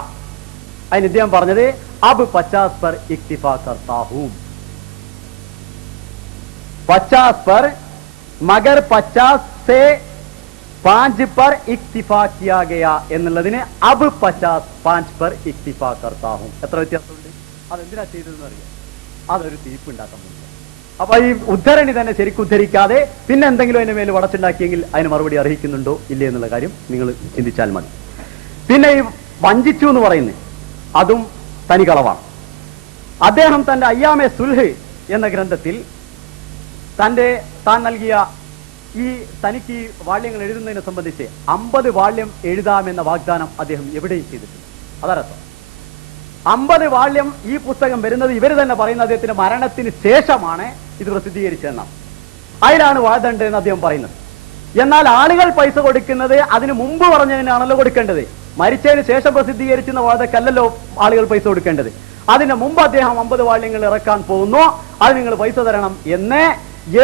അതിന് ഇദ്ദേഹം പറഞ്ഞത് अब 50 पर इक्तिफा करता हूं. 50 पर मगर 50 से 5 पर इक्तिफा किया गया എന്നുള്ളതിന് अब 50 5 पर इक्तिफा करता हूं. എത്ര വ്യത്യാസമുണ്ട്? അതെന്തിനാ ചെയ്തതെന്ന് അറിയാം? അതൊരു തീർപ്പുണ്ടാക്കാൻ പറ്റും. അപ്പൊ ഈ ഉദ്ധരണി തന്നെ ശരിക്കും ഉദ്ധരിക്കാതെ പിന്നെ എന്തെങ്കിലും അതിന്റെ മേൽ വളച്ചുണ്ടാക്കിയെങ്കിൽ അതിന് മറുപടി അർഹിക്കുന്നുണ്ടോ ഇല്ലേ എന്നുള്ള കാര്യം നിങ്ങൾ ചിന്തിച്ചാൽ മതി. പിന്നെ ഈ വഞ്ചിച്ചു എന്ന് പറയുന്നത് അതും തനികളവാണ്. അദ്ദേഹം തന്റെ അയ്യാമെ സുൽഹ് എന്ന ഗ്രന്ഥത്തിൽ താൻ നൽകിയ ഈ തനിക്ക് വാള്യങ്ങൾ എഴുതുന്നതിനെ സംബന്ധിച്ച് 50 വാള്യം എഴുതാമെന്ന വാഗ്ദാനം അദ്ദേഹം എവിടെയും ചെയ്തിട്ടുണ്ട്. അതർത്ഥം 50 വാള്യം ഈ പുസ്തകം വരുന്നത് ഇവർ തന്നെ പറയുന്ന അദ്ദേഹത്തിന്റെ മരണത്തിന് ശേഷമാണ് ഇത് പ്രസിദ്ധീകരിച്ചതെന്നാണ്. അതിലാണ് വാദമുണ്ട് എന്ന് അദ്ദേഹം പറയുന്നത്. എന്നാൽ ആളുകൾ പൈസ കൊടുക്കുന്നത് അതിന് മുമ്പ് പറഞ്ഞതിനാണല്ലോ കൊടുക്കേണ്ടത്. മരിച്ചതിന് ശേഷം പ്രസിദ്ധീകരിക്കുന്ന വാദക്കല്ലല്ലോ ആളുകൾ പൈസ കൊടുക്കേണ്ടത്. അതിന് മുമ്പ് അദ്ദേഹം 50 വാള്യങ്ങൾ ഇറക്കാൻ പോകുന്നു, അത് നിങ്ങൾ പൈസ തരണം എന്ന്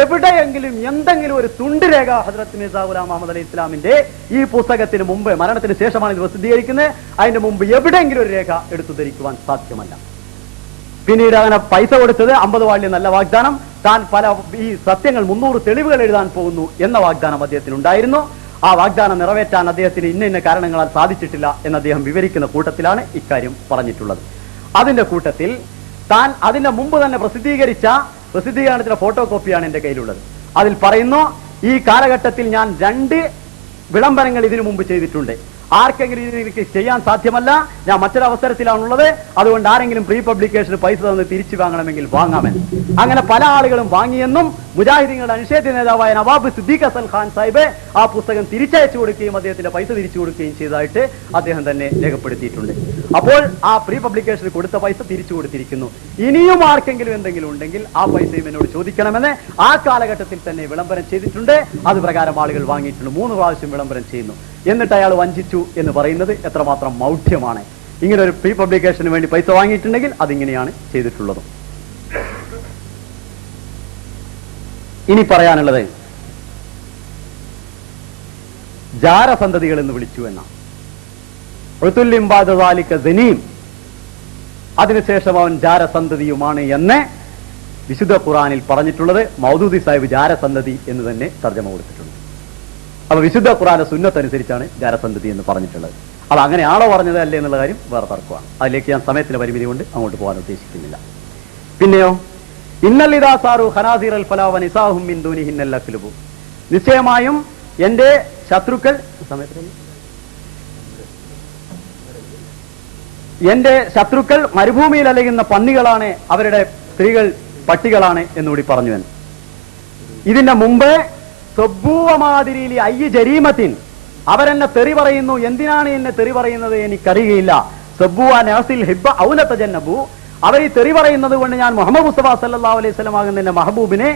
എവിടെയെങ്കിലും എന്തെങ്കിലും ഒരു തുണ്ട് രേഖ ഹദ്റത്ത് മിർസാ ഗുലാം മുഹമ്മദ് അലി ഇസ്ലാമിന്റെ ഈ പുസ്തകത്തിന് മുമ്പ്, മരണത്തിന് ശേഷമാണ് ഇത് പ്രസിദ്ധീകരിക്കുന്നത്, അതിന്റെ മുമ്പ് എവിടെയെങ്കിലും ഒരു രേഖ എടുത്തു ധരിക്കുവാൻ സാധ്യമല്ല. പിന്നീട് അങ്ങനെ പൈസ കൊടുത്തത് 50 വാള്യം നല്ല വാഗ്ദാനം, താൻ പല ഈ സത്യങ്ങൾ 300 തെളിവുകൾ എഴുതാൻ പോകുന്നു എന്ന വാഗ്ദാനം അദ്ദേഹത്തിന് ഉണ്ടായിരുന്നു. ആ വാഗ്ദാനം നിറവേറ്റാൻ അദ്ദേഹത്തിന് ഇന്ന കാരണങ്ങളാൽ സാധിച്ചിട്ടില്ല എന്ന് അദ്ദേഹം വിവരിക്കുന്ന കൂട്ടത്തിലാണ് ഇക്കാര്യം പറഞ്ഞിട്ടുള്ളത്. അതിന്റെ കൂട്ടത്തിൽ താൻ അതിന്റെ മുമ്പ് തന്നെ പ്രസിദ്ധീകരണത്തിന്റെ ഫോട്ടോ കോപ്പിയാണ് എന്റെ കയ്യിലുള്ളത്. അതിൽ പറയുന്നു, ഈ കാലഘട്ടത്തിൽ ഞാൻ 2 വിളംബരങ്ങൾ ഇതിനു മുമ്പ് ചെയ്തിട്ടുണ്ട്. ആർക്കെങ്കിലും ഇത് എനിക്ക് ചെയ്യാൻ സാധ്യമല്ല, ഞാൻ മറ്റൊരവസരത്തിലാണുള്ളത്, അതുകൊണ്ട് ആരെങ്കിലും പ്രീ പബ്ലിക്കേഷന് പൈസ തന്ന് തിരിച്ചു വാങ്ങണമെങ്കിൽ വാങ്ങാമെന്ന്. അങ്ങനെ പല ആളുകളും വാങ്ങിയെന്നും മുജാഹിദീങ്ങളുടെ അനിഷേധ്യ നേതാവായ നവാബ് സിദ്ദീഖ് ഹസൻ ഖാൻ സാഹിബ് ആ പുസ്തകം തിരിച്ചയച്ചു കൊടുക്കുകയും അദ്ദേഹത്തിന്റെ പൈസ തിരിച്ചു കൊടുക്കുകയും ചെയ്തതായിട്ട് അദ്ദേഹം തന്നെ രേഖപ്പെടുത്തിയിട്ടുണ്ട്. അപ്പോൾ ആ പ്രീ പബ്ലിക്കേഷന് കൊടുത്ത പൈസ തിരിച്ചു കൊടുത്തിരിക്കുന്നു. ഇനിയും ആർക്കെങ്കിലും എന്തെങ്കിലും ഉണ്ടെങ്കിൽ ആ പൈസയും എന്നോട് ചോദിക്കണമെന്ന് ആ കാലഘട്ടത്തിൽ തന്നെ വിളംബരം ചെയ്തിട്ടുണ്ട്. അത് പ്രകാരം ആളുകൾ വാങ്ങിയിട്ടുണ്ട്. 3 പ്രാവശ്യം വിളംബരം ചെയ്യുന്നു. എന്നിട്ട് അയാൾ വഞ്ചിച്ചു എന്ന് പറയുന്നത് എത്രമാത്രം മൗഢ്യമാണ്. ഇങ്ങനെ ഒരു പ്രീ പബ്ലിക്കേഷന് വേണ്ടി പൈസ വാങ്ങിയിട്ടുണ്ടെങ്കിൽ അതിങ്ങനെയാണ് ചെയ്തിട്ടുള്ളത്. ഇനി പറയാനുള്ളത് ജാരസന്തതികൾ എന്ന് വിളിച്ചു എന്നാണ്. അതിനുശേഷം അവൻ ജാരസന്തതിയുമാണ് എന്ന് വിശുദ്ധ ഖുർആനിൽ പറഞ്ഞിട്ടുള്ളത്. മൗദൂദി സാഹിബ് ജാരസന്തതി എന്ന് തന്നെ തർജ്ജമ കൊടുത്തിട്ടുണ്ട്. അപ്പൊ വിശുദ്ധ ഖുർആന്റെ സുന്നത്ത് അനുസരിച്ചാണ് ജാരസന്തതി എന്ന് പറഞ്ഞിട്ടുള്ളത്. അത് അങ്ങനെയാണോ പറഞ്ഞത് അല്ലേ എന്നുള്ള കാര്യം വേറെ തർക്കമാണ്. അതിലേക്ക് ഞാൻ സമയത്തിന്റെ പരിമിതി കൊണ്ട് അങ്ങോട്ട് പോകാൻ ഉദ്ദേശിക്കുന്നില്ല. പിന്നെയോ നിശ്ചയമായും എന്റെ ശത്രുക്കൾ മരുഭൂമിയിൽ അലയുന്ന പന്നികളാണ്, അവരുടെ സ്ത്രീകൾ പട്ടികളാണ് എന്നുകൂടി പറഞ്ഞു. ഇതിന്റെ മുമ്പ് സ്വബൂവമാതിരിയിൽ അയ്യ ജരീമത്തിൻ, അവരെന്നെ തെറി പറയുന്നു, എന്തിനാണ് എന്നെ തെറി പറയുന്നത് എനിക്കറിയുകയില്ല. അവർ ഈ തെറി പറയുന്നത് കൊണ്ട് ഞാൻ മുഹമ്മദ് മുസ്തഫ സല്ലല്ലാഹു അലൈഹി വസല്ലം ആകുന്ന എന്റെ മഹബൂബിനെ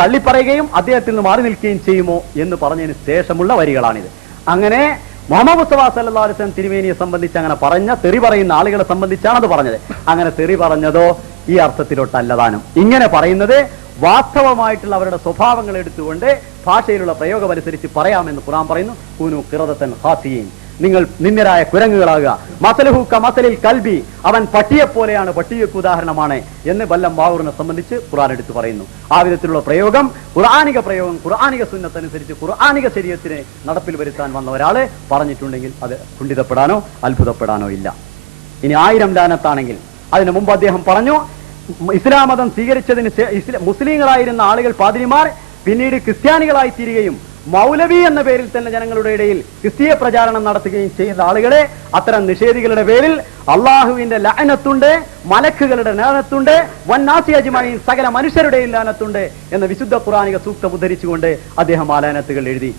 തള്ളിപ്പറയുകയും അദ്ദേഹത്തിൽ നിന്ന് മാറി നിൽക്കുകയും ചെയ്യുമോ എന്ന് പറഞ്ഞതിന് ശേഷമുള്ള വരികളാണിത്. അങ്ങനെ മുഹമ്മദ് മുസ്തഫ സല്ലല്ലാഹു അലൈഹി വസല്ലം തിരുമേനിയെ സംബന്ധിച്ച് അങ്ങനെ പറഞ്ഞ തെറി പറയുന്ന ആളുകളെ സംബന്ധിച്ചാണ് അത് പറഞ്ഞത്. അങ്ങനെ തെറി പറഞ്ഞതോ ഈ അർത്ഥത്തിലോട്ടല്ലതാനും. ഇങ്ങനെ പറയുന്നത് വാസ്തവമായിട്ടുള്ള അവരുടെ സ്വഭാവങ്ങൾ എടുത്തുകൊണ്ട് ഭാഷയിലുള്ള പ്രയോഗം അനുസരിച്ച് പറയാമെന്ന് ഖുർആൻ പറയുന്നു. കൂനു ഖിറദതൻ ഖാസിയീൻ, നിങ്ങൾ നിന്ദരായ കുരങ്ങുകളാകുക. മസലുഹു കമസലിൽ കൽബി, അവൻ പട്ടിയെപ്പോലെയാണ്, പട്ടിയക്ക് ഉദാഹരണമാണ് എന്ന് വല്ലം ബാവൂറിനെ സംബന്ധിച്ച് ഖുർആൻ എടുത്തു പറയുന്നു. ആ വിധത്തിലുള്ള പ്രയോഗം ഖുർആനിക പ്രയോഗം, ഖുർആനിക സുന്നത്തനുസരിച്ച് ഖുർആനിക ശരീഅത്തിനെ നടപ്പിൽ വരുത്താൻ വന്ന ഒരാള് പറഞ്ഞിട്ടുണ്ടെങ്കിൽ അത് കുണ്ഠിതപ്പെടാനോ അത്ഭുതപ്പെടാനോ ഇല്ല. ഇനി 1000 ലാനത്താണെങ്കിൽ അതിനു മുമ്പ് അദ്ദേഹം പറഞ്ഞു, ഇസ്ലാം മതം സ്വീകരിച്ചതിന് മുസ്ലിങ്ങളായിരുന്ന ആളുകൾ പാതിരിമാർ പിന്നീട് ക്രിസ്ത്യാനികളായി തീരുകയും മൗലവി എന്ന പേരിൽ തന്നെ ജനങ്ങളുടെ ഇടയിൽ ക്രിസ്തീയ പ്രചാരണം നടത്തുകയും ചെയ്യുന്ന ആളുകളെ അത്തരം നിഷേധികളുടെ പേരിൽ അള്ളാഹുവിന്റെ ലഅനത്തുണ്ട്, മലക്കുകളുടെ ലഅനത്തുണ്ട്, വന്നാസി അജ്മഈൻ സകല മനുഷ്യരുടെയും ലഅനത്തുണ്ട് എന്ന വിശുദ്ധ ഖുർആനിക സൂക്തം ഉദ്ധരിച്ചുകൊണ്ട് അദ്ദേഹം ആ ലഅനത്തുകൾ എഴുതി.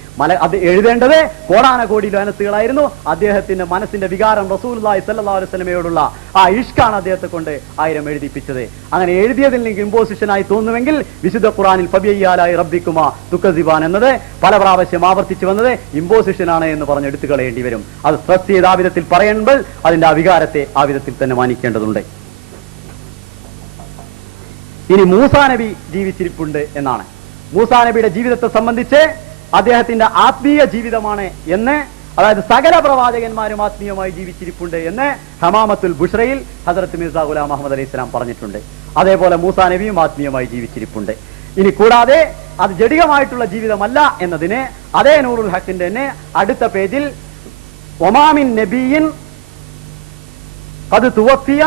അത് എഴുതേണ്ടത് കോടാനകോടി ലഅനത്തുകളായിരുന്നു. അദ്ദേഹത്തിന്റെ മനസ്സിന്റെ വികാരം റസൂലുള്ളാഹി സ്വല്ലല്ലാഹു അലൈഹി വസല്ലമയോടുള്ള ആ ഇഷ്കാണ് അദ്ദേഹത്തെ കൊണ്ട് 1000 എഴുതിപ്പിച്ചത്. അങ്ങനെ എഴുതിയതിൽ നിന്ന് ഇമ്പോസിഷനായി തോന്നുമെങ്കിൽ വിശുദ്ധ ഖുർആനിൽ ഫബിയ്യാലായി റബ്ബിക്കുമാ തുകസിബാൻ എന്നത് പല പ്രാവശ്യം ആവർത്തിച്ചു വന്നത് ഇമ്പോസിഷനാണ് എന്ന് പറഞ്ഞ് എടുത്തു കളയേണ്ടി വരും. അത് സ്ട്രെസ് ചെയ്ത് ആ വിധത്തിൽ പറയുമ്പോൾ അതിന്റെ ആ വികാരത്തെ ആ വിധത്തിൽ തന്നെ മാനിക്കേണ്ടതുണ്ട്. ഇനി മൂസാ നബി ജീവിച്ചിരിപ്പുണ്ട് എന്നാണ്. മൂസാ നബിയുടെ ജീവിതത്തെ സംബന്ധിച്ച് അദ്ദേഹത്തിന്റെ ആത്മീയ ജീവിതമാണ് എന്ന്, അതായത് സകല പ്രവാചകന്മാരും ആത്മീയമായി ജീവിച്ചിരിപ്പുണ്ട് എന്ന് ഹമാമത്തുൽ ബുഷ്റയിൽ ഹദരത്ത് മിർസ ഗുലാം അഹമ്മദ് അലൈഹി സ്വലാം പറഞ്ഞിട്ടുണ്ട്. അതേപോലെ മൂസാ നബിയും ആത്മീയമായി ജീവിച്ചിരിപ്പുണ്ട്. ഇനി കൂടാതെ അത് ജഡികമായിട്ടുള്ള ജീവിതമല്ല എന്നതിന് അതേ നൂറുൽ ഹക്കിന്റെ തന്നെ അടുത്ത പേജിൽ ഒമാമിൻ നബിയിൻ ഖദ് തുവഫിയ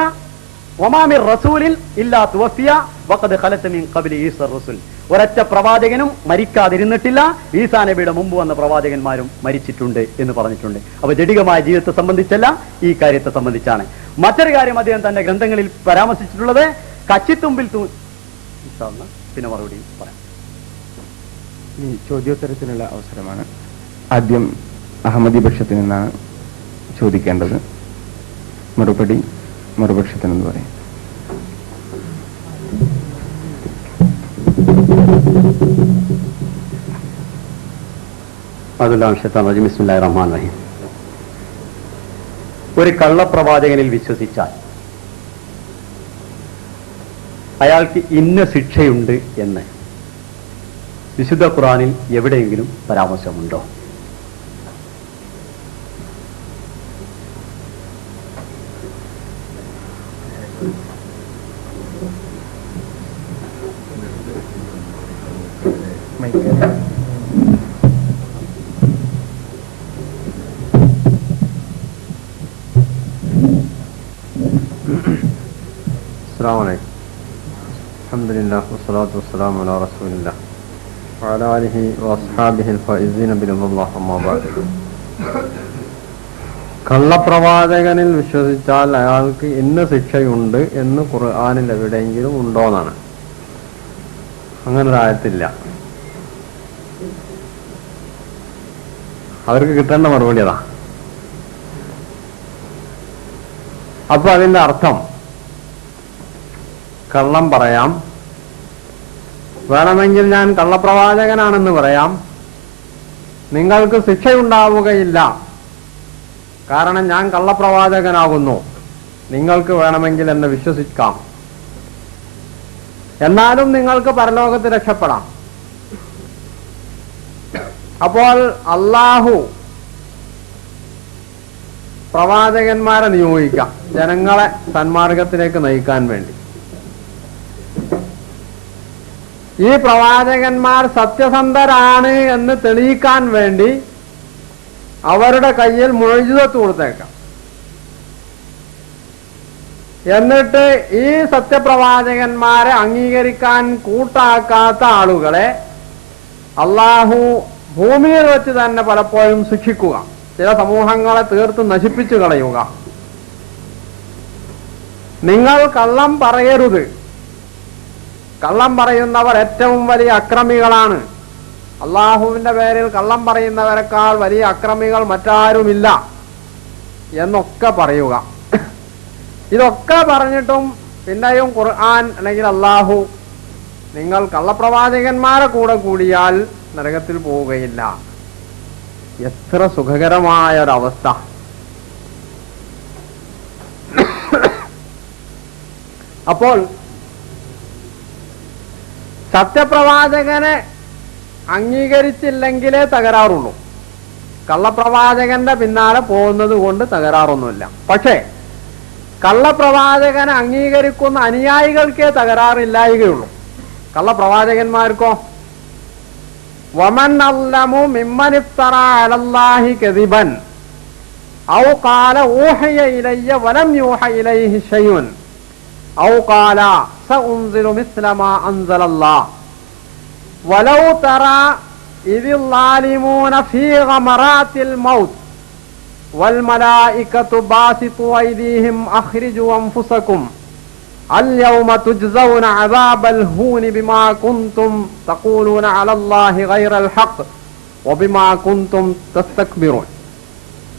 വമാമിർ റസൂലിൻ ഇല്ലാ തുവഫിയ വഖദ് ഖലത മിൻ ഖബ്ലി ഈസ റസൂൽ. ഒരൊറ്റ പ്രവാചകനും മരിക്കാതിരുന്നിട്ടില്ല, ഈസാ നബിയുടെ മുമ്പ് വന്ന പ്രവാചകന്മാരും മരിച്ചിട്ടുണ്ട് എന്ന് പറഞ്ഞിട്ടുണ്ട്. അപ്പൊ ജഡികമായ ജീവിതത്തെ സംബന്ധിച്ചല്ല, ഈ കാര്യത്തെ സംബന്ധിച്ചാണ്. മറ്റൊരു കാര്യം അദ്ദേഹം തന്റെ ഗ്രന്ഥങ്ങളിൽ പരാമർശിച്ചിട്ടുള്ളത് കച്ചിത്തുമ്പിൽ പിന്നെ മറുപടി പറയാം. ഈ ചോദ്യോത്തരത്തിനുള്ള അവസരമാണ്. ആദ്യം അഹമ്മദി പക്ഷത്തിൽ നിന്നാണ് ചോദിക്കേണ്ടത്. മറുപടി മറുപക്ഷത്തിനെന്ന് പറയും. ബിസ്മില്ലാഹിർ റഹ്മാനിർ റഹീം. ഒരു കള്ളപ്രവാചകനിൽ വിശ്വസിച്ചാൽ അയാൾക്ക് ഇന്ന ശിക്ഷയുണ്ട് എന്ന് വിശുദ്ധ ഖുർആനിൽ എവിടെയെങ്കിലും പരാമർശമുണ്ടോ? അൽഹംദുലില്ലാഹി വസ്സലാത്തു വസ്സലാമു അലാ റസൂലില്ലാഹ് വഅലാ ആലിഹി വഅസ്ഹാബിഹിൽ ഫൈസീന ബിറളില്ലാഹി അമ്മാ ബഅദ്. കള്ളപ്രവാചകനിൽ വിശ്വസിച്ചാൽ അയാൾക്ക് ഇന്ന ശിക്ഷയുണ്ട് എന്ന് ഖുർആനിൽ എവിടെയെങ്കിലും ഉണ്ടോന്നാണ്. അങ്ങനൊരായത്തില്ല. അവർക്ക് കിട്ടേണ്ട മറുപടി അതാ. അപ്പൊ അതിന്റെ അർത്ഥം കള്ളം പറയാം, വേണമെങ്കിൽ ഞാൻ കള്ളപ്രവാചകനാണെന്ന് പറയാം, നിങ്ങൾക്ക് ശിക്ഷയുണ്ടാവുകയില്ല, കാരണം ഞാൻ കള്ളപ്രവാചകനാകുന്നു, നിങ്ങൾക്ക് വേണമെങ്കിൽ എന്നെ വിശ്വസിക്കാം, എന്നാലും നിങ്ങൾക്ക് പരലോകത്ത് രക്ഷപ്പെടാം. അപ്പോൾ അള്ളാഹു പ്രവാചകന്മാരെ നിയോഗിക്കാം ജനങ്ങളെ സന്മാർഗത്തിലേക്ക് നയിക്കാൻ വേണ്ടി. ഈ പ്രവാചകന്മാർ സത്യസന്ധരാണ് എന്ന് തെളിയിക്കാൻ വേണ്ടി അവരുടെ കയ്യിൽ മുഅ്ജിസത്ത് കൊടുത്തേക്കാം. എന്നിട്ട് ഈ സത്യപ്രവാചകന്മാരെ അംഗീകരിക്കാൻ കൂട്ടാക്കാത്ത ആളുകളെ അള്ളാഹു ഭൂമിയിൽ വെച്ച് തന്നെ പലപ്പോഴും ശിക്ഷിക്കുക, ചില സമൂഹങ്ങളെ തീർത്ത് നശിപ്പിച്ചു കളയുക. നിങ്ങൾ കള്ളം പറയരുത്, കള്ളം പറയുന്നവർ ഏറ്റവും വലിയ അക്രമികളാണ്, അള്ളാഹുവിന്റെ പേരിൽ കള്ളം പറയുന്നവരെക്കാൾ വലിയ അക്രമികൾ മറ്റാരുമില്ല എന്നൊക്കെ പറയുക. ഇതൊക്കെ പറഞ്ഞിട്ടും പിന്നെയും ഖുർആൻ അല്ലെങ്കിൽ അള്ളാഹു നിങ്ങൾ കള്ളപ്രവാചകന്മാരെ കൂടെ കൂടിയാൽ നരകത്തിൽ പോവുകയില്ല. എത്ര സുഖകരമായ ഒരവസ്ഥ! അപ്പോൾ സത്യപ്രവാചകനെ അംഗീകരിച്ചില്ലെങ്കിലേ തകരാറുള്ളൂ. കള്ളപ്രവാചകന്റെ പിന്നാലെ പോകുന്നത് കൊണ്ട് തകരാറൊന്നുമില്ല. പക്ഷേ കള്ളപ്രവാചകനെ അംഗീകരിക്കുന്ന അനുയായികൾക്കേ തകരാറില്ലായികയുള്ളൂ. കള്ളപ്രവാചകന്മാർക്കോ വമൻ അല്ലമു മിമ്മൻ ഇഫ്തറാ അലല്ലാഹി കദിബൻ ഔ ഖാല ഊഹിയ ഇലയ്യ വലം യൂഹ ഇലൈഹി ശൈഉൻ ഔ ഖാല സഉൻസിലു മിസ്ല മാ അൻസലല്ലാഹ് വലൗ തറാ ഇദിൽ ളാലിമൂന ഫീ ഗമറാത്തിൽ മൗത്ത് വൽ മലായികതു ബാസിതു ഐദീഹിം അഖ്രിജു അൻഫുസകും അൽയൗമ തുജ്സൗന അദാബൽ ഹൂനി ബിമാ കുൻതും തഖൂലൂന അലല്ലാഹി ഗൈറൽ ഹഖ് വബിമാ കുൻതും തസ്തക്ബിറൂൻ.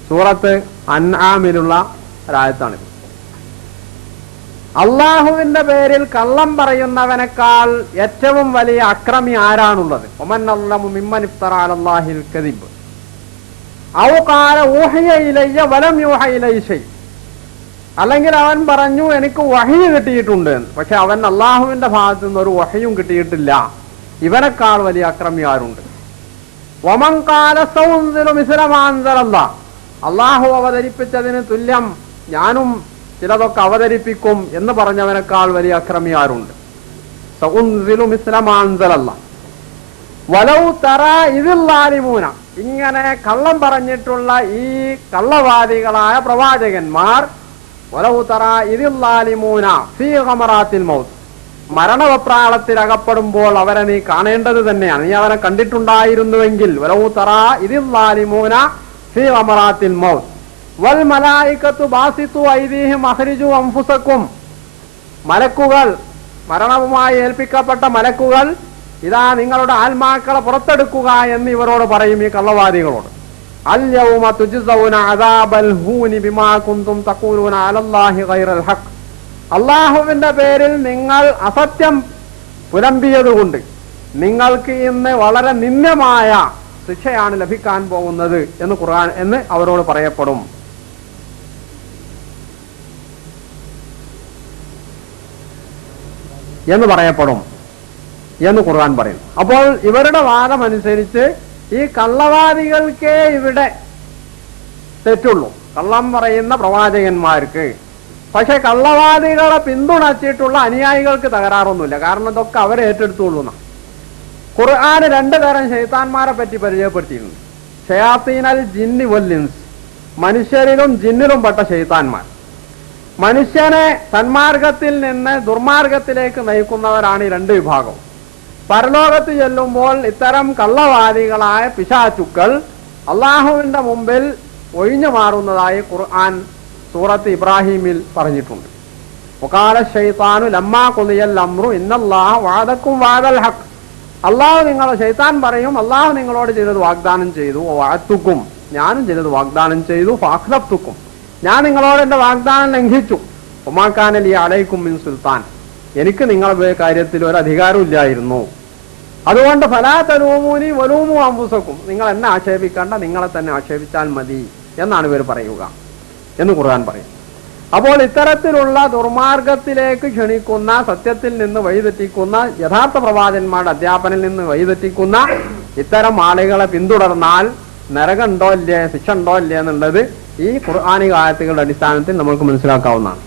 സൂറത്ത് അൻആമിലുള്ള ഒരായത്താണിത്. അള്ളാഹുവിന്റെ പേരിൽ കള്ളം പറയുന്നവനേക്കാൾ ഏറ്റവും വലിയ അക്രമി ആരാണുള്ളത്? ഒമൻ അള്ളമു മിമ്മൻ ഇഫ്തറ അലല്ലാഹിൽ കദിബ് ഔ ഖാല ഊഹിയ ഇലയ്യ വലം യൂഹ ഇലൈഹി ശൈ. അല്ലെങ്കിൽ അവൻ പറഞ്ഞു എനിക്ക് വഹി കിട്ടിയിട്ടുണ്ട്, പക്ഷെ അവൻ അള്ളാഹുവിന്റെ ഭാഗത്തു നിന്ന് ഒരു വഹിയും കിട്ടിയിട്ടില്ല. ഇവനേക്കാൾ വലിയ അക്രമി ആരുണ്ട്? വമൻ ഖാല സൗൻസിലു മിസ്ല മാ അൻസലല്ലാഹ്, അള്ളാഹു അവതരിപ്പിച്ചതിന് തുല്യം ഞാനും ചിലതൊക്കെ അവതരിപ്പിക്കും എന്ന് പറഞ്ഞവനേക്കാൾ വലിയ അക്രമി ആരുണ്ട്? സൗൻസിലു മിസ്ല മാ അൻസലല്ലാഹ് വലൗ തറാ ഇദിൽ ളാലിമൂന. ഇങ്ങനെ കള്ളം പറഞ്ഞിട്ടുള്ള ഈ കള്ളവാദികളായ പ്രവാചകന്മാർ വലൗ തറാ ഇദിൽ ളാലിമൂന ഫീ ഗമറാത്തിൽ മൗത്ത്, മരണവപ്രാളത്തിൽ അകപ്പെടുമ്പോൾ അവരെ നീ കാണേണ്ടത് തന്നെയാണ്. നീ അവനെ കണ്ടിട്ടുണ്ടായിരുന്നുവെങ്കിൽ വലൗ തറാ ഇദിൽ ളാലിമൂന ഫീ ഗമറാത്തിൽ മൗത്ത് വൽ മലായികതു ബാസിതു ഐദീഹിം അഖ്രിജു അൻഫുസകും. മലക്കുകൾ, മരണവുമായി ഏൽപ്പിക്കപ്പെട്ട മലക്കുകൾ ഇതാ നിങ്ങളുടെ ആത്മാക്കളെ പുറത്തെടുക്കുക എന്ന് ഇവരോട് പറയും, ഈ കള്ളവാദികളോട്. അൽയൗമ തുജ്സൗന അദാബൽ ഹൂനി ബിമാ കുൻതും തഖൂലൂന അലല്ലാഹി ഗൈറൽ ഹഖ്. അള്ളാഹുവിന്റെ പേരിൽ നിങ്ങൾ അസത്യം പുലമ്പിയതുകൊണ്ട് നിങ്ങൾക്ക് ഇന്ന് വളരെ നിന്ദ്യമായ ശിക്ഷയാണ് ലഭിക്കാൻ പോകുന്നത് എന്ന് ഖുർആൻ എന്ന് അവരോട് പറയപ്പെടും. എന്ന് ഖുർആൻ പറയുന്നു. അപ്പോൾ ഇവരുടെ വാദമനുസരിച്ച് ഈ കള്ളവാദികൾക്കേ ഇവിടെ തെറ്റുള്ളൂ, കള്ളം പറയുന്ന പ്രവാചകന്മാർക്ക്. പക്ഷെ കള്ളവാദികളെ പിന്തുണച്ചിട്ടുള്ള അനുയായികൾക്ക് തകരാറൊന്നുമില്ല. കാരണം ഇതൊക്കെ അവരെ ഏറ്റെടുത്തുള്ളൂ. ഖുർആന് 2 തരം ശൈത്താന്മാരെ പറ്റി പരിചയപ്പെടുത്തിയിട്ടുണ്ട്. ഷയാത്തീനൽ ജിന്നി വൽ ഇൻസ്, മനുഷ്യരിലും ജിന്നിലും പെട്ട ശൈത്താന്മാർ. മനുഷ്യനെ സന്മാർഗത്തിൽ നിന്ന് ദുർമാർഗത്തിലേക്ക് നയിക്കുന്നവരാണ് ഈ 2 വിഭാഗവും. പരലോകത്ത് ചെല്ലുമ്പോൾ ഇത്തരം കള്ളവാദികളായ പിശാചുക്കൾ അള്ളാഹുവിന്റെ മുമ്പിൽ ഒഴിഞ്ഞു മാറുന്നതായി ഖുർആൻ സൂറത്ത് ഇബ്രാഹിമിൽ പറഞ്ഞിട്ടുണ്ട്. വഖാല ശൈത്താനു ലമ്മാ ഖുദിയൽ അംറു ഇന്നല്ലാഹ വഅദകും വഅദൽ ഹഖ്. അള്ളാഹു നിങ്ങളെ ശൈത്താൻ പറയും, അള്ളാഹു നിങ്ങളോട് ചിലത് വാഗ്ദാനം ചെയ്തു, വഅദ്തുക്കും, ഞാനും ചിലത് വാഗ്ദാനം ചെയ്തു, ഫഅഖ്ലഫ്തുക്കും, ഞാൻ നിങ്ങളോട് എന്റെ വാഗ്ദാനം ലംഘിച്ചു. വമാ കാന ലി അലൈക്കും മിൻ സുൽത്താൻ, എനിക്ക് നിങ്ങളുടെ കാര്യത്തിൽ ഒരു അധികാരവും ഇല്ലായിരുന്നു. അതുകൊണ്ട് ഫലാ തലൂമൂനി വലൂമു അൻഫുസക്കും, നിങ്ങൾ എന്നെ ആക്ഷേപിക്കേണ്ട, നിങ്ങളെ തന്നെ ആക്ഷേപിച്ചാൽ മതി എന്നാണ് ഇവർ പറയുക എന്ന് ഖുർആൻ പറയും. അപ്പോൾ ഇത്തരത്തിലുള്ള ദുർമാർഗത്തിലേക്ക് ക്ഷണിക്കുന്ന, സത്യത്തിൽ നിന്ന് വഴിതെറ്റിക്കുന്ന, യഥാർത്ഥ പ്രവാചകന്മാരുടെ അധ്യാപനത്തിൽ നിന്ന് വഴിതെറ്റിക്കുന്ന ഇത്തരം ആളുകളെ പിന്തുടർന്നാൽ നരകമുണ്ടോ ഇല്ലേ, ശിക്ഷ ഉണ്ടോ ഇല്ലേ എന്നുള്ളത് ഈ ഖുർആനിക ആയത്തുകളുടെ അടിസ്ഥാനത്തിൽ നമുക്ക് മനസ്സിലാക്കാവുന്നതാണ്.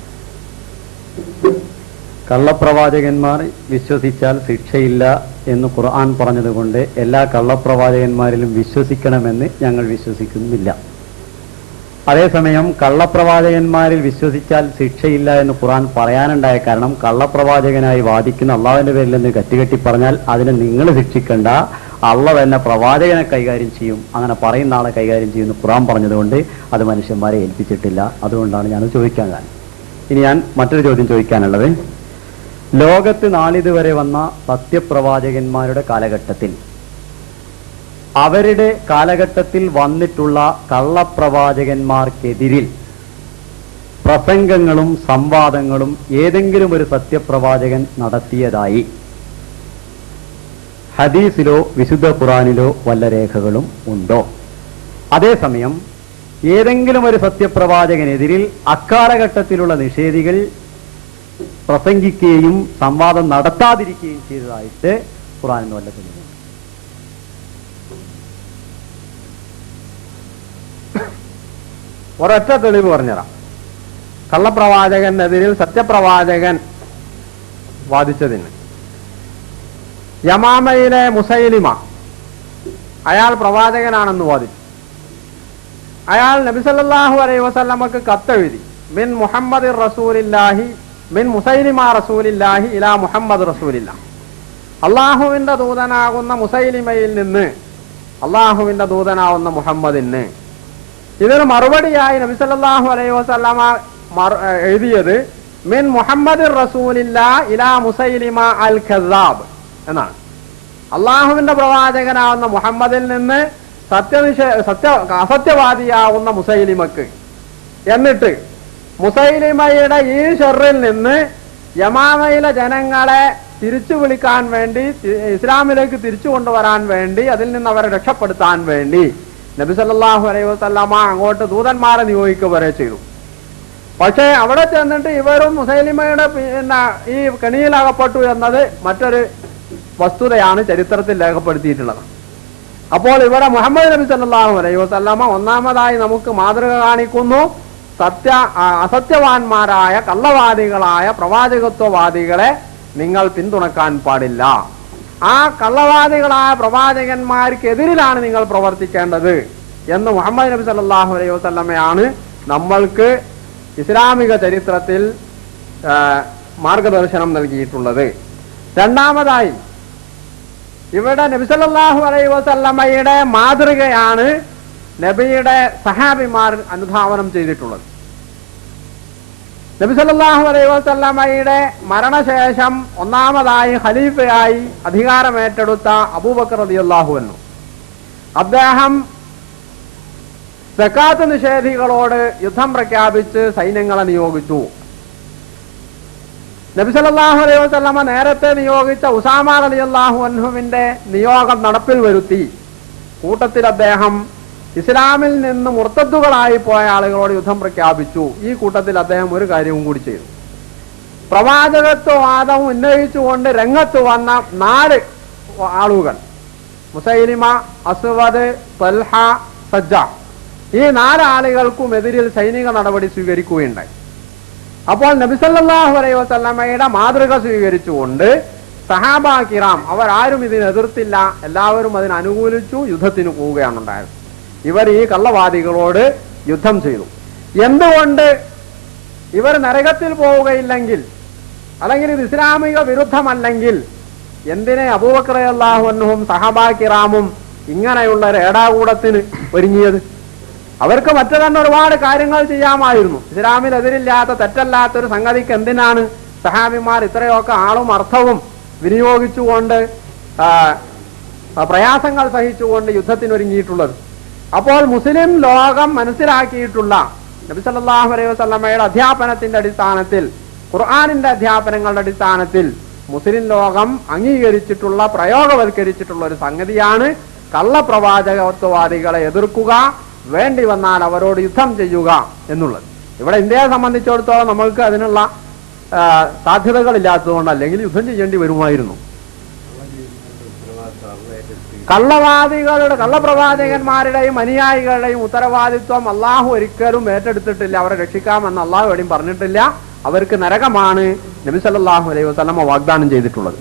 കള്ളപ്രവാചകന്മാർ വിശ്വസിച്ചാൽ ശിക്ഷയില്ല എന്ന് ഖുർആൻ പറഞ്ഞതുകൊണ്ട് എല്ലാ കള്ളപ്രവാചകന്മാരിലും വിശ്വസിക്കണമെന്ന് ഞങ്ങൾ വിശ്വസിക്കുന്നില്ല. അതേസമയം കള്ളപ്രവാചകന്മാരിൽ വിശ്വസിച്ചാൽ ശിക്ഷയില്ല എന്ന് ഖുർആൻ പറയാനുണ്ടായ കാരണം, കള്ളപ്രവാചകനായി വാദിക്കുന്ന അള്ളാഹുവിന്റെ പേരിൽ നിന്ന് കറ്റുകെട്ടി പറഞ്ഞാൽ അതിനെ നിങ്ങൾ ശിക്ഷിക്കേണ്ട, അള്ളാഹു തന്നെ പ്രവാചകനെ കൈകാര്യം ചെയ്യും, അങ്ങനെ പറയുന്ന ആളെ കൈകാര്യം ചെയ്യുമെന്ന് ഖുർആൻ പറഞ്ഞതുകൊണ്ട് അത് മനുഷ്യന്മാരെ ഏൽപ്പിച്ചിട്ടില്ല. അതുകൊണ്ടാണ് ഞാൻ ചോദിക്കാൻ കാരണം. ഇനി ഞാൻ മറ്റൊരു ചോദ്യം ചോദിക്കാനുള്ളത്, ലോകത്ത് നാളിതുവരെ വന്ന സത്യപ്രവാചകന്മാരുടെ കാലഘട്ടത്തിൽ അവരുടെ കാലഘട്ടത്തിൽ വന്നിട്ടുള്ള കള്ളപ്രവാചകന്മാർക്കെതിരിൽ പ്രസംഗങ്ങളും സംവാദങ്ങളും ഏതെങ്കിലും ഒരു സത്യപ്രവാചകൻ നടത്തിയതായി ഹദീസിലോ വിശുദ്ധ ഖുർആനിലോ വല്ല രേഖകളും ഉണ്ടോ? അതേസമയം ഏതെങ്കിലും ഒരു സത്യപ്രവാചകനെതിരിൽ അക്കാലഘട്ടത്തിലുള്ള നിഷേധികൾ പ്രസംഗിക്കുകയും സംവാദം നടത്താതിരിക്കുകയും ചെയ്തതായിട്ട് ഖുർആനിൽ വല്ല തെളിവുണ്ട്? ഒരൊറ്റ തെളിവ് പറഞ്ഞുതരാം. കള്ളപ്രവാചകനെതിരിൽ സത്യപ്രവാചകൻ വാദിച്ചതിന് യമാമയിലെ മുസൈലിമ അയാൾ പ്രവാചകനാണെന്ന് വാദിച്ചു. അയാൾ നബി സല്ലല്ലാഹു അലൈഹി വസല്ലമക്ക് കത്തെഴുതി, മിൻ മുഹമ്മദ് റസൂലില്ലാഹി മിൻ മുസൈലിമ റസൂലില്ലാഹി ഇലാ മുഹമ്മദ് റസൂലില്ലാ, അള്ളാഹുവിന്റെ ദൂതനാകുന്ന മുസൈലിമയിൽ നിന്ന് അള്ളാഹുവിന്റെ ദൂതനാവുന്ന മുഹമ്മദിന് ഇതിന് മറുപടിയായി നബി സല്ലല്ലാഹു അലൈഹി വസല്ലമ എഴുതിയത് മിൻ മുഹമ്മദ് റസൂലില്ലാ ഇലാ മുസൈലിമ അൽ കസാബ് എന്നാണ്. അള്ളാഹുവിന്റെ പ്രവാചകനാവുന്ന മുഹമ്മദിൽ നിന്ന് അസത്യവാദിയാവുന്ന മുസൈലിമക്ക്, എന്നിട്ട് മുസൈലിമയുടെ ഈ ഷർറിൽ നിന്ന് യമാമയിലെ ജനങ്ങളെ തിരിച്ചു വിളിക്കാൻ വേണ്ടി, ഇസ്ലാമിലേക്ക് തിരിച്ചു കൊണ്ടുവരാൻ വേണ്ടി, അതിൽ നിന്ന് അവരെ രക്ഷപ്പെടുത്താൻ വേണ്ടി നബി സല്ലല്ലാഹു അലൈഹി വസല്ലമ അങ്ങോട്ട് ദൂതന്മാരെ നിയോഗിക്കുക വരെ ചെയ്തു. പക്ഷേ അവിടെ ചെന്നിട്ട് ഇവരും മുസൈലിമയുടെ ഈ കെണിയിലകപ്പെട്ടു എന്നത് മറ്റൊരു വസ്തുതയാണ് ചരിത്രത്തിൽ രേഖപ്പെടുത്തിയിട്ടുള്ളത്. അപ്പോൾ ഇവിടെ മുഹമ്മദ് നബി സല്ലല്ലാഹു അലൈഹി വസല്ലമ ഒന്നാമതായി നമുക്ക് മാതൃക കാണിക്കുന്നു. അസത്യവാന്മാരായ കള്ളവാദികളായ പ്രവാചകത്വവാദികളെ നിങ്ങൾ പിന്തുണക്കാൻ പാടില്ല. ആ കള്ളവാദികളായ പ്രവാചകന്മാർക്കെതിരിലാണ് നിങ്ങൾ പ്രവർത്തിക്കേണ്ടത് എന്ന് മുഹമ്മദ് നബി സല്ലല്ലാഹു അലൈഹി വസല്ലമയാണ് നമ്മൾക്ക് ഇസ്ലാമിക ചരിത്രത്തിൽ മാർഗദർശനം നൽകിയിട്ടുള്ളത്. രണ്ടാമതായി ഇവിടെ നബി സല്ലല്ലാഹു അലൈഹി വസല്ലമയുടെ മാതൃകയാണ് നബിയുടെ സഹാബിമാർ അനുധാവനം ചെയ്തിട്ടുള്ളത്. നബി സല്ലല്ലാഹു അലൈഹി വസല്ലമയുടെ മരണശേഷം ഒന്നാമതായി ഖലീഫയായി അധികാരമേറ്റെടുത്ത അബൂബക്കർ റളിയല്ലാഹു അൻഹു, അദ്ദേഹം സക്കാത്ത് നിഷേധികളോട് യുദ്ധം പ്രഖ്യാപിച്ച് സൈന്യങ്ങളെ നിയോഗിച്ചു. നബി സല്ലല്ലാഹു അലൈഹി വസല്ലമ നേരത്തെ നിയോഗിച്ച ഉസാമ റളിയല്ലാഹു അൻഹുവിന്റെ നിയോഗം നടപ്പിൽ വരുത്തി. കൂട്ടത്തിൽ അദ്ദേഹം ഇസ്ലാമിൽ നിന്ന് മുർത്തദ്ദുകളായി പോയ ആളുകളോട് യുദ്ധം പ്രഖ്യാപിച്ചു. ഈ കൂട്ടത്തിൽ അദ്ദേഹം ഒരു കാര്യവും കൂടി ചെയ്തു. പ്രവാചകത്വവാദം ഉന്നയിച്ചുകൊണ്ട് രംഗത്ത് വന്ന 4 ആളുകൾ, മുസൈലിമ, അസ്വദ്, തൽഹ, സജ്ജ, ഈ 4 ആളുകൾക്കും എതിരിൽ സൈനിക നടപടി സ്വീകരിക്കുകയുണ്ടായി. അപ്പോൾ നബി സല്ലല്ലാഹു അലൈഹി വസല്ലമയുടെ മാതൃക സ്വീകരിച്ചുകൊണ്ട് സഹാബാ കിറാം അവരാരും ഇതിനെ എതിർത്തില്ല, എല്ലാവരും അതിന് അനുകൂലിച്ചു, യുദ്ധത്തിന് പോവുകയാണ് ഉണ്ടായത്. ഇവർ ഈ കള്ളവാദികളോട് യുദ്ധം ചെയ്തു. എന്തുകൊണ്ട് ഇവർ നരകത്തിൽ പോവുകയില്ലെങ്കിൽ, അല്ലെങ്കിൽ ഇത് ഇസ്ലാമിക വിരുദ്ധമല്ലെങ്കിൽ എന്തിനെ അബൂബക്കർ റളിയല്ലാഹു അൻഹും സഹാബാ കിറാമും ഇങ്ങനെയുള്ള ഒരു ഏടാകൂടത്തിന് ഒരുങ്ങിയത്? അവർക്ക് മറ്റു തന്നെ ഒരുപാട് കാര്യങ്ങൾ ചെയ്യാമായിരുന്നു. ഇസ്ലാമിൽ എതിരില്ലാത്ത തെറ്റല്ലാത്തൊരു സംഗതിക്ക് എന്തിനാണ് സഹാബിമാർ ഇത്രയൊക്കെ ആളും അർത്ഥവും വിനിയോഗിച്ചുകൊണ്ട് പ്രയാസങ്ങൾ സഹിച്ചുകൊണ്ട് യുദ്ധത്തിനൊരുങ്ങിയിട്ടുള്ളത്? അപ്പോൾ മുസ്ലിം ലോകം മനസ്സിലാക്കിയിട്ടുള്ള നബി സല്ലല്ലാഹു അലൈഹി വസല്ലമയുടെ അധ്യാപനത്തിന്റെ അടിസ്ഥാനത്തിൽ, ഖുർആനിന്റെ അധ്യാപനങ്ങളുടെ അടിസ്ഥാനത്തിൽ മുസ്ലിം ലോകം അംഗീകരിച്ചിട്ടുള്ള, പ്രയോഗവൽക്കരിച്ചിട്ടുള്ള ഒരു സംഗതിയാണ് കള്ളപ്രവാചകത്വവാദികളെ എതിർക്കുക, വേണ്ടി വന്നാൽ അവരോട് യുദ്ധം ചെയ്യുക എന്നുള്ളത്. ഇവിടെ ഇന്ത്യയെ സംബന്ധിച്ചിടത്തോളം നമ്മൾക്ക് അതിനുള്ള സാധ്യതകളില്ലാത്തതുകൊണ്ട് അല്ലെങ്കിൽ യുദ്ധം ചെയ്യേണ്ടി വരുമായിരുന്നു. കള്ളപ്രവാചകന്മാരുടെയും അനുയായികളുടെയും ഉത്തരവാദിത്വം അള്ളാഹു ഒരിക്കലും ഏറ്റെടുത്തിട്ടില്ല. അവരെ രക്ഷിക്കാമെന്ന് അള്ളാഹു എവിടെയും പറഞ്ഞിട്ടില്ല. അവർക്ക് നരകമാണ് നബി സല്ലല്ലാഹു അലൈഹി വസല്ലമ വാഗ്ദാനം ചെയ്തിട്ടുള്ളത്.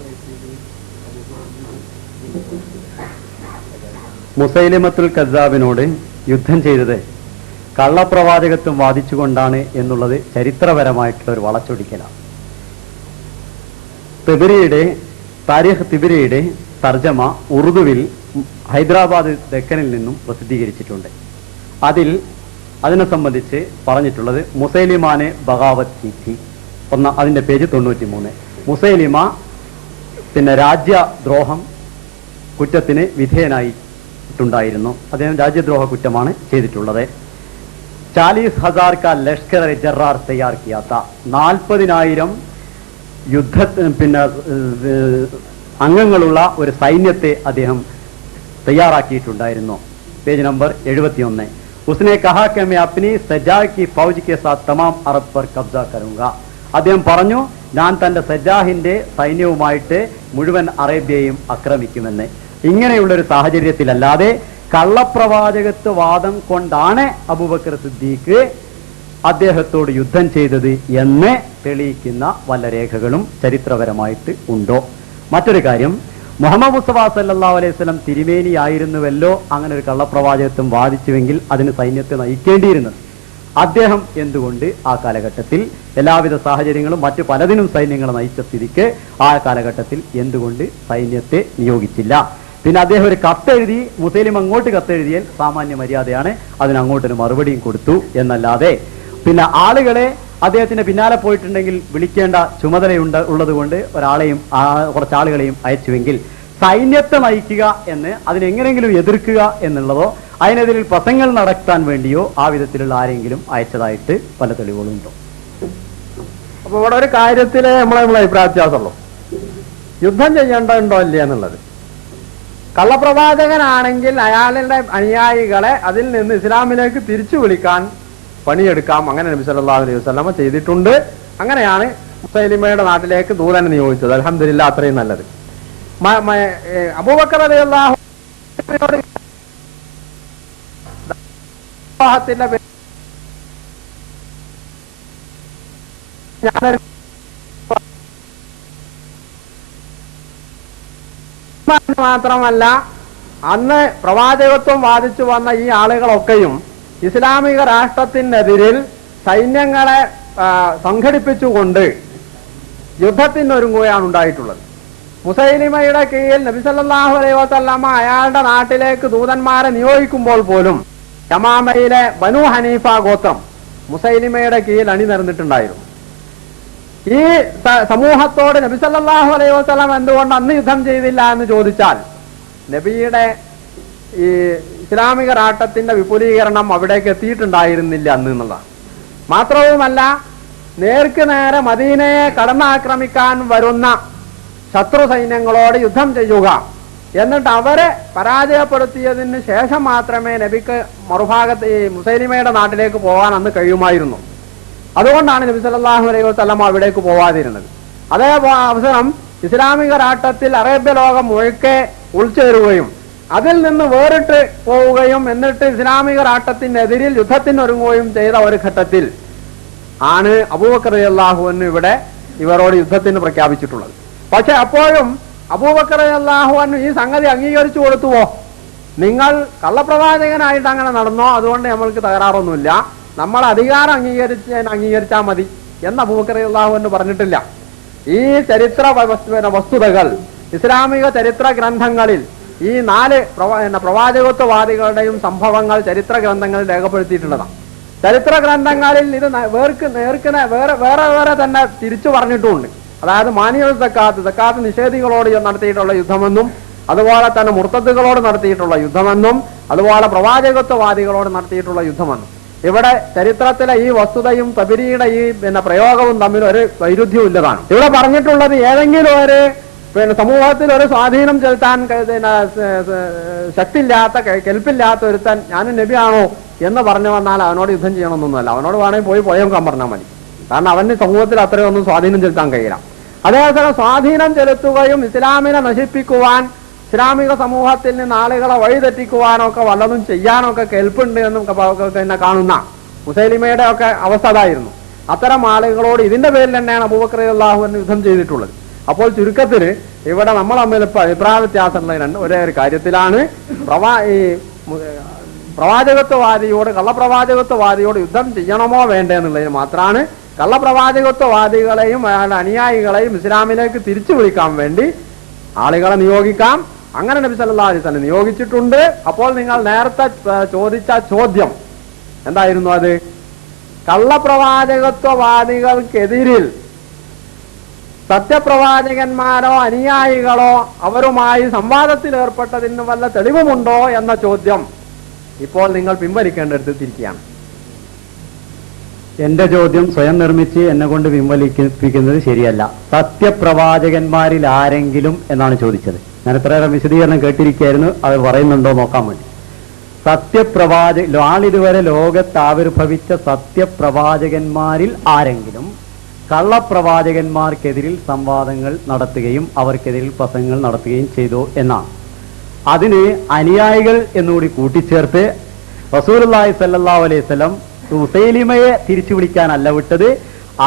മുസൈലിമത്തുൽ കസ്സാബിനോട് യുദ്ധം ചെയ്തത് കള്ളപ്രവാചകത്വം വാദിച്ചുകൊണ്ടാണ് എന്നുള്ളത് ചരിത്രപരമായിട്ടുള്ള ഒരു വളച്ചൊടിക്കലാണ്. താരിഖ് തിബരിയുടെ തർജമ ഉറുദുവിൽ ഹൈദരാബാദ് ദക്കനിൽ നിന്നും പ്രസിദ്ധീകരിച്ചിട്ടുണ്ട്. അതിനെ സംബന്ധിച്ച് പറഞ്ഞിട്ടുള്ളത് മുസൈലിമാനെ ബഗാവത് കീ, അതിന്റെ പേജ് 93. മുസൈലിമ രാജ്യദ്രോഹം കുറ്റത്തിന് വിധേയനായിട്ടുണ്ടായിരുന്നു. അദ്ദേഹം രാജ്യദ്രോഹ കുറ്റമാണ് ചെയ്തിട്ടുള്ളത്. 40,000 का लश्कर जर्रार तैयार किया था. 40,000 യുദ്ധ അംഗങ്ങളുള്ള ഒരു സൈന്യത്തെ അദ്ദേഹം തയ്യാറാക്കിയിട്ടുണ്ടായിരുന്നു. Page number 71. उसने कहा कि मैं अपनी सज्जा की फौज के साथ तमाम अरब पर कब्जा करूंगा. അദ്ദേഹം പറഞ്ഞു, ഞാൻ തന്റെ സജ്ജാഹിന്റെ സൈന്യവുമായിട്ട് മുഴുവൻ അറേബ്യയും ആക്രമിക്കുമെന്ന്. ഇങ്ങനെയുള്ളൊരു സാഹചര്യത്തിലല്ലാതെ കള്ളപ്രവാചകത്വവാദം കൊണ്ടാണ് അബൂബക്കർ സിദ്ദീഖ് അദ്ദേഹത്തോട് യുദ്ധം ചെയ്തത് എന്ന് തെളിയിക്കുന്ന വല്ല രേഖകളും ചരിത്രപരമായിട്ട് ഉണ്ടോ? മറ്റൊരു കാര്യം, മുഹമ്മദ് മുസ്തഫ സല്ലല്ലാഹു അലൈഹി വസല്ലം തിരുമേനിയായിരുന്നുവല്ലോ അങ്ങനെ ഒരു കള്ളപ്രവാചകത്വം വാദിച്ചുവെങ്കിൽ അതിന് സൈന്യത്തെ നയിക്കേണ്ടിയിരുന്നത്. അദ്ദേഹം എന്തുകൊണ്ട് ആ കാലഘട്ടത്തിൽ എല്ലാവിധ സാഹചര്യങ്ങളും മറ്റു പലതിനും സൈന്യങ്ങളെ നയിച്ച സ്ഥിതിക്ക് ആ കാലഘട്ടത്തിൽ എന്തുകൊണ്ട് സൈന്യത്തെ നിയോഗിച്ചില്ല? പിന്നെ അദ്ദേഹം ഒരു കത്തെഴുതി, മുസൈലിം അങ്ങോട്ട് കത്തെഴുതിയാൽ സാമാന്യ മര്യാദയാണ്, അതിനങ്ങോട്ടൊരു മറുപടിയും കൊടുത്തു എന്നല്ലാതെ പിന്നെ ആളുകളെ അദ്ദേഹത്തിന്റെ പിന്നാലെ പോയിട്ടുണ്ടെങ്കിൽ വിളിക്കേണ്ട ചുമതലയുണ്ട് ഉള്ളത് കൊണ്ട് ഒരാളെയും കുറച്ചാളുകളെയും അയച്ചുവെങ്കിൽ സൈന്യത്തെ നയിക്കുക എന്ന് അതിനെങ്ങനെങ്കിലും എതിർക്കുക എന്നുള്ളതോ അതിനെതിരിൽ പ്രസംഗങ്ങൾ നടത്താൻ വേണ്ടിയോ ആ വിധത്തിലുള്ള ആരെങ്കിലും അയച്ചതായിട്ട് പല തെളിവുകളുണ്ടോ? അപ്പൊ ഇവിടെ ഒരു കാര്യത്തില് നമ്മളെ അഭിപ്രായ വ്യത്യാസമുള്ളൂ. യുദ്ധം ചെയ്യേണ്ടതുണ്ടോ ഇല്ല എന്നുള്ളത്. കള്ളപ്രവാചകനാണെങ്കിൽ അയാളുടെ അനുയായികളെ അതിൽ നിന്ന് ഇസ്ലാമിലേക്ക് തിരിച്ചു വിളിക്കാൻ പണിയെടുക്കാം. അങ്ങനെ നബി സല്ലല്ലാഹു അലൈഹി വസല്ലമ ചെയ്തിട്ടുണ്ട്. അങ്ങനെയാണ് മുസൈലിമയുടെ നാട്ടിലേക്ക് ദൂതനെ നിയോഗിച്ചത്. അൽഹംദുലില്ലാ, അത്രയും നല്ലത്. അബൂബക്കർ റളിയല്ലാഹു മാത്രമല്ല, അന്ന് പ്രവാചകത്വം വാദിച്ചു വന്ന ഈ ആളുകളൊക്കെയും ഇസ്ലാമിക രാഷ്ട്രത്തിനെതിരിൽ സൈന്യങ്ങളെ സംഘടിപ്പിച്ചുകൊണ്ട് യുദ്ധത്തിനൊരുങ്ങുകയാണ് ഉണ്ടായിട്ടുള്ളത്. മുസൈലിമയുടെ കീഴിൽ നബി സല്ലല്ലാഹു അലൈഹി വസല്ലമ അയാളുടെ നാട്ടിലേക്ക് ദൂതന്മാരെ നിയോഗിക്കുമ്പോൾ പോലും യമാമയിലെ ബനു ഹനീഫ ഗോത്രം മുസൈലിമയുടെ കീഴിൽ അണിനിരന്നിട്ടുണ്ടായിരുന്നു. ഈ സമൂഹത്തോട് നബി സല്ലല്ലാഹു അലൈഹി വസല്ലം എന്തുകൊണ്ട് അന്ന് യുദ്ധം ചെയ്തില്ല എന്ന് ചോദിച്ചാൽ, നബിയുടെ ഈ ഇസ്ലാമിക രാഷ്ട്രത്തിന്റെ വിപുലീകരണം അവിടേക്ക് എത്തിയിട്ടുണ്ടായിരുന്നില്ല അന്ന് എന്നുള്ളതാണ്. മാത്രവുമല്ല, നേർക്ക് നേരെ മദീനയെ കടന്നാക്രമിക്കാൻ വരുന്ന ശത്രു സൈന്യങ്ങളോട് യുദ്ധം ചെയ്യുക, എന്നിട്ട് അവരെ പരാജയപ്പെടുത്തിയതിന് ശേഷം മാത്രമേ നബിക്ക് മറുഭാഗത്ത് ഈ മുസൈലിമയുടെ നാട്ടിലേക്ക് പോകാൻ അന്ന് കഴിയുമായിരുന്നു. അതുകൊണ്ടാണ് നബി സല്ലല്ലാഹു അലൈഹി വസല്ലം അവിടേക്ക് പോവാതിരുന്നത്. അതേ അവസരം ഇസ്ലാമിക രാഷ്ട്രത്തിൽ അറേബ്യ ലോകം മുഴുക്കെ ഉൾച്ചേരുകയും അതിൽ നിന്ന് വേറിട്ട് പോവുകയും എന്നിട്ട് ഇസ്ലാമിക രാഷ്ട്രത്തിനെതിരിൽ യുദ്ധത്തിനൊരുങ്ങുകയും ചെയ്ത ഒരു ഘട്ടത്തിൽ ആണ് അബൂബക്കർ റളിയല്ലാഹു അൻഹു ഇവിടെ ഇവരോട് യുദ്ധത്തിന് പ്രഖ്യാപിച്ചിട്ടുള്ളത്. പക്ഷെ അപ്പോഴും അബൂബക്കർ റളിയല്ലാഹു അൻഹു ഈ സംഗതി അംഗീകരിച്ചു കൊടുത്തുവോ? നിങ്ങൾ കള്ളപ്രവാചകനായിട്ട് അങ്ങനെ നടന്നോ, അതുകൊണ്ട് നമ്മൾക്ക് തകരാറൊന്നുമില്ല, നമ്മൾ അധികാരം അംഗീകരിച്ചാൽ മതി എന്ന് അബൂബക്കർ റളിയല്ലാഹു അൻഹു പറഞ്ഞിട്ടില്ല. ഈ ചരിത്ര വസ്തുതകൾ ഇസ്ലാമിക ചരിത്ര ഗ്രന്ഥങ്ങളിൽ ഈ 4 പ്രവാചകത്വവാദികളുടെയും സംഭവങ്ങൾ ചരിത്ര ഗ്രന്ഥങ്ങളിൽ രേഖപ്പെടുത്തിയിട്ടുള്ളതാണ്. ചരിത്ര ഗ്രന്ഥങ്ങളിൽ ഇത് വേറെ തന്നെ തിരിച്ചു പറഞ്ഞിട്ടുമുണ്ട്. അതായത് മാനിയൽ സക്കാത്ത് നിഷേധികളോട് നടത്തിയിട്ടുള്ള യുദ്ധമെന്നും, അതുപോലെ തന്നെ മുർത്തദ്ദുകളോട് നടത്തിയിട്ടുള്ള യുദ്ധമെന്നും, അതുപോലെ പ്രവാചകത്വവാദികളോട് നടത്തിയിട്ടുള്ള യുദ്ധമെന്നും. ഇവിടെ ചരിത്രത്തിലെ ഈ വസ്തുതയും തബരിയുടെ ഈ പ്രയോഗവും തമ്മിൽ ഒരു വൈരുദ്ധ്യവും ഇല്ലതാണ്. ഇവിടെ പറഞ്ഞിട്ടുള്ളത് ഏതെങ്കിലും ഒരു സമൂഹത്തിൽ ഒരു സ്വാധീനം ചെലുത്താൻ ശക്തിയില്ലാത്ത കെൽപ്പില്ലാത്ത ഒരുത്തൻ ഞാനും നബിയാണോ എന്ന് പറഞ്ഞു വന്നാൽ അവനോട് യുദ്ധം ചെയ്യണമെന്നൊന്നുമല്ല. അവനോട് വേണമെങ്കിൽ പോയി പറഞ്ഞാൽ മതി. കാരണം അവന് സമൂഹത്തിൽ അത്രയൊന്നും സ്വാധീനം ചെലുത്താൻ കഴിയില്ല. അതേസമയം സ്വാധീനം ചെലുത്തുകയും ഇസ്ലാമിനെ നശിപ്പിക്കുവാൻ, ഇസ്ലാമിക സമൂഹത്തിൽ നിന്ന് ആളുകളെ വഴിതെറ്റിക്കുവാനൊക്കെ വല്ലതും ചെയ്യാനൊക്കെ കെൽപ്പുണ്ട് എന്നും തന്നെ കാണുന്ന മുസൈലിമയുടെ ഒക്കെ അവസ്ഥ അതായിരുന്നു. അത്തരം ആളുകളോട് ഇതിന്റെ പേരിൽ തന്നെയാണ് അബൂബക്കർ റളിയല്ലാഹു അൻഹു യുദ്ധം ചെയ്തിട്ടുള്ളത്. അപ്പോൾ ചുരുക്കത്തിൽ ഇവിടെ നമ്മൾ തമ്മിൽ അഭിപ്രായ വ്യത്യാസമുള്ള ഒരേ ഒരു കാര്യത്തിലാണ്, പ്രവാചകത്വവാദിയോട് കള്ളപ്രവാചകത്വവാദിയോട് യുദ്ധം ചെയ്യണമോ വേണ്ടേ എന്നുള്ളതിന് മാത്രമാണ്. കള്ളപ്രവാചകത്വവാദികളെയും അയാളുടെ അനുയായികളെയും ഇസ്ലാമിലേക്ക് തിരിച്ചു വിളിക്കാൻ വേണ്ടി ആളുകളെ നിയോഗിക്കാം. അങ്ങനെ നബി സല്ലല്ലാഹു അലൈഹി വസല്ലം നിയോഗിച്ചിട്ടുണ്ട്. അപ്പോൾ നിങ്ങൾ നേരത്തെ ചോദിച്ച ചോദ്യം എന്തായിരുന്നു? അത് കള്ളപ്രവാചകത്വവാദികൾക്കെതിരിൽ സത്യപ്രവാചകന്മാരോ അനുയായികളോ അവരുമായി സംവാദത്തിൽ ഏർപ്പെട്ടതിന് വല്ല തെളിവുമുണ്ടോ എന്ന ചോദ്യം ഇപ്പോൾ നിങ്ങൾ പിൻവലിക്കേണ്ടടുത്ത് തിരിക്കുകയാണ്. എന്റെ ചോദ്യം സ്വയം നിർമ്മിച്ച് എന്നെ കൊണ്ട് പിൻവലിപ്പിക്കുന്നത് ശരിയല്ല. സത്യപ്രവാചകന്മാരിൽ ആരെങ്കിലും എന്നാണ് ചോദിച്ചത്. ഞാൻ ഇത്രയേറെ വിശദീകരണം കേട്ടിരിക്കുകയായിരുന്നു, അത് പറയുന്നുണ്ടോ നോക്കാൻ വേണ്ടി. ആളിതുവരെ ലോകത്ത് ആവിർഭവിച്ച സത്യപ്രവാചകന്മാരിൽ ആരെങ്കിലും കള്ളപ്രവാചകന്മാർക്കെതിരിൽ സംവാദങ്ങൾ നടത്തുകയും അവർക്കെതിരിൽ പ്രസംഗങ്ങൾ നടത്തുകയും ചെയ്തു എന്നാണ്. അതിന് അനുയായികൾ എന്നുകൂടി കൂട്ടിച്ചേർത്ത് റസൂലുള്ളാഹി സ്വല്ലല്ലാഹു അലൈഹി വസല്ലം മുസൈലിമയെ തിരിച്ചു വിളിക്കാനല്ല വിട്ടത്,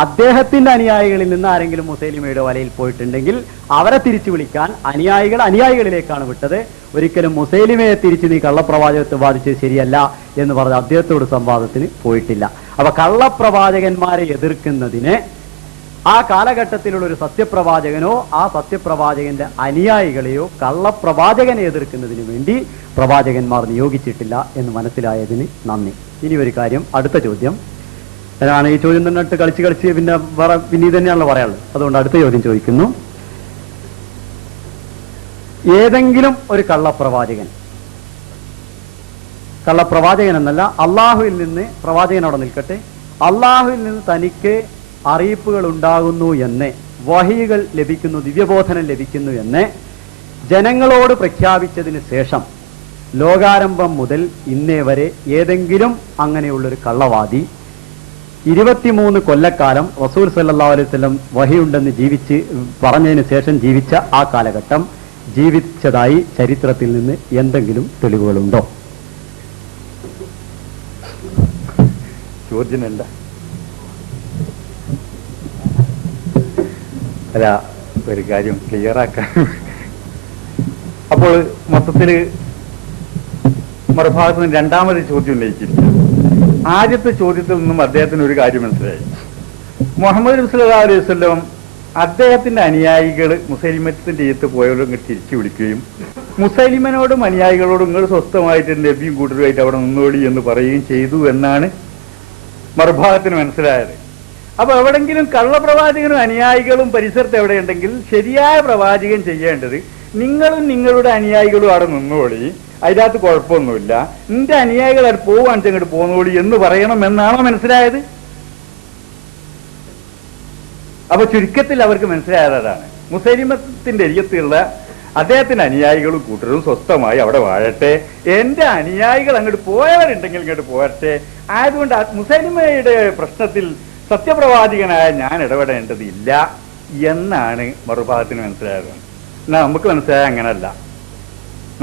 അദ്ദേഹത്തിന്റെ അനുയായികളിൽ നിന്ന് ആരെങ്കിലും മുസൈലിമയുടെ വലയിൽ പോയിട്ടുണ്ടെങ്കിൽ അവരെ തിരിച്ചു വിളിക്കാൻ അനുയായികളിലേക്കാണ് വിട്ടത്. ഒരിക്കലും മുസൈലിമയെ തിരിച്ച് നീ കള്ളപ്രവാചകത്തെ ബാധിച്ചത് ശരിയല്ല എന്ന് പറഞ്ഞ് അദ്ദേഹത്തോട് സംവാദത്തിന് പോയിട്ടില്ല. അപ്പൊ കള്ളപ്രവാചകന്മാരെ എതിർക്കുന്നതിന് ആ കാലഘട്ടത്തിലുള്ള ഒരു സത്യപ്രവാചകനോ ആ സത്യപ്രവാചകന്റെ അനുയായികളെയോ കള്ളപ്രവാചകനെ എതിർക്കുന്നതിന് വേണ്ടി പ്രവാചകന്മാർ നിയോഗിച്ചിട്ടില്ല എന്ന് മനസ്സിലായതിന് നന്ദി. ഇനി ഒരു കാര്യം, അടുത്ത ചോദ്യം. ഞാൻ ഈ ചോദ്യം തന്നെ ഇട്ട് കളിച്ച് പിന്നെ വേറെ പിന്നെ തന്നെയാണല്ലോ പറയാനുള്ളത്. അതുകൊണ്ട് അടുത്ത ചോദ്യം ചോദിക്കുന്നു. ഏതെങ്കിലും ഒരു കള്ളപ്രവാചകൻ എന്നല്ല, അള്ളാഹുവിൽ നിന്ന്, പ്രവാചകൻ അവിടെ നിൽക്കട്ടെ, അള്ളാഹുവിൽ നിന്ന് തനിക്ക് അറിയിപ്പുകൾ ഉണ്ടാകുന്നു എന്ന്, വഹികൾ ലഭിക്കുന്നു, ദിവ്യബോധനം ലഭിക്കുന്നു എന്ന് ജനങ്ങളോട് പ്രഖ്യാപിച്ചതിന് ശേഷം ലോകാരംഭം മുതൽ ഇന്നേ വരെ ഏതെങ്കിലും അങ്ങനെയുള്ളൊരു കള്ളവാദി 23 കൊല്ലക്കാലം റസൂൽ സല്ലല്ലാഹു അലൈഹി വസല്ലം വഹിയുണ്ടെന്ന് പറഞ്ഞതിന് ശേഷം ജീവിച്ച ആ കാലഘട്ടം ജീവിച്ചതായി ചരിത്രത്തിൽ നിന്ന് എന്തെങ്കിലും തെളിവുകളുണ്ടോ? ചോദ്യമല്ല. അല്ല, ഒരു കാര്യം ക്ലിയറാക്കാൻ. അപ്പോൾ മൊത്തത്തില് മറുഭാഗത്ത് നിന്ന് രണ്ടാമത് ചോദ്യം ഉന്നയിച്ചിരിക്കുക. ആദ്യത്തെ ചോദ്യത്തിൽ നിന്നും അദ്ദേഹത്തിന് ഒരു കാര്യം മനസ്സിലായി. മുഹമ്മദ് നബി സല്ലല്ലാഹു അലൈഹി വസല്ലം അദ്ദേഹത്തിന്റെ അനുയായികൾ മുസൈലിമത്തിന്റെ ഈത്ത് പോയവരും ഇങ്ങോട്ട് തിരിച്ചു വിളിക്കുകയും മുസൈലിമനോടും അനുയായികളോടും ഇങ്ങോട്ട് സ്വസ്ഥമായിട്ട് നബിയും കൂട്ടരുമായിട്ട് അവിടെ നിന്നോളി എന്ന് പറയുകയും ചെയ്തു എന്നാണ് മറുഭാഗത്തിന് മനസ്സിലായത്. അപ്പൊ എവിടെങ്കിലും കള്ളപ്രവാചകനും അനുയായികളും പരിസരത്ത് എവിടെയുണ്ടെങ്കിൽ ശരിയായ പ്രവാചകൻ ചെയ്യേണ്ടത് നിങ്ങളും നിങ്ങളുടെ അനുയായികളും അവിടെ നിന്നോളി, അതിനകത്ത് കുഴപ്പമൊന്നുമില്ല, നിന്റെ അനുയായികൾ അത് പോവാണെന്ന് അങ്ങോട്ട് പോന്നോളി എന്ന് പറയണം എന്നാണോ മനസ്സിലായത്? അപ്പൊ ചുരുക്കത്തിൽ അവർക്ക് മനസ്സിലായത് അതാണ്. മുസൈലിമത്തിന്റെ എരിയത്തുള്ള അദ്ദേഹത്തിന്റെ അനുയായികളും കൂട്ടരും സ്വസ്ഥമായി അവിടെ വാഴട്ടെ, എന്റെ അനുയായികൾ അങ്ങോട്ട് പോയവരുണ്ടെങ്കിൽ ഇങ്ങോട്ട് പോരട്ടെ. ആയതുകൊണ്ട് മുസൈലിമയുടെ പ്രശ്നത്തിൽ സത്യപ്രവാചകനായ ഞാൻ ഇടപെടേണ്ടതില്ല എന്നാണ് മറുഭാഗത്തിന് മനസ്സിലായത്. എന്നാ നമുക്ക് മനസ്സിലായ അങ്ങനല്ല.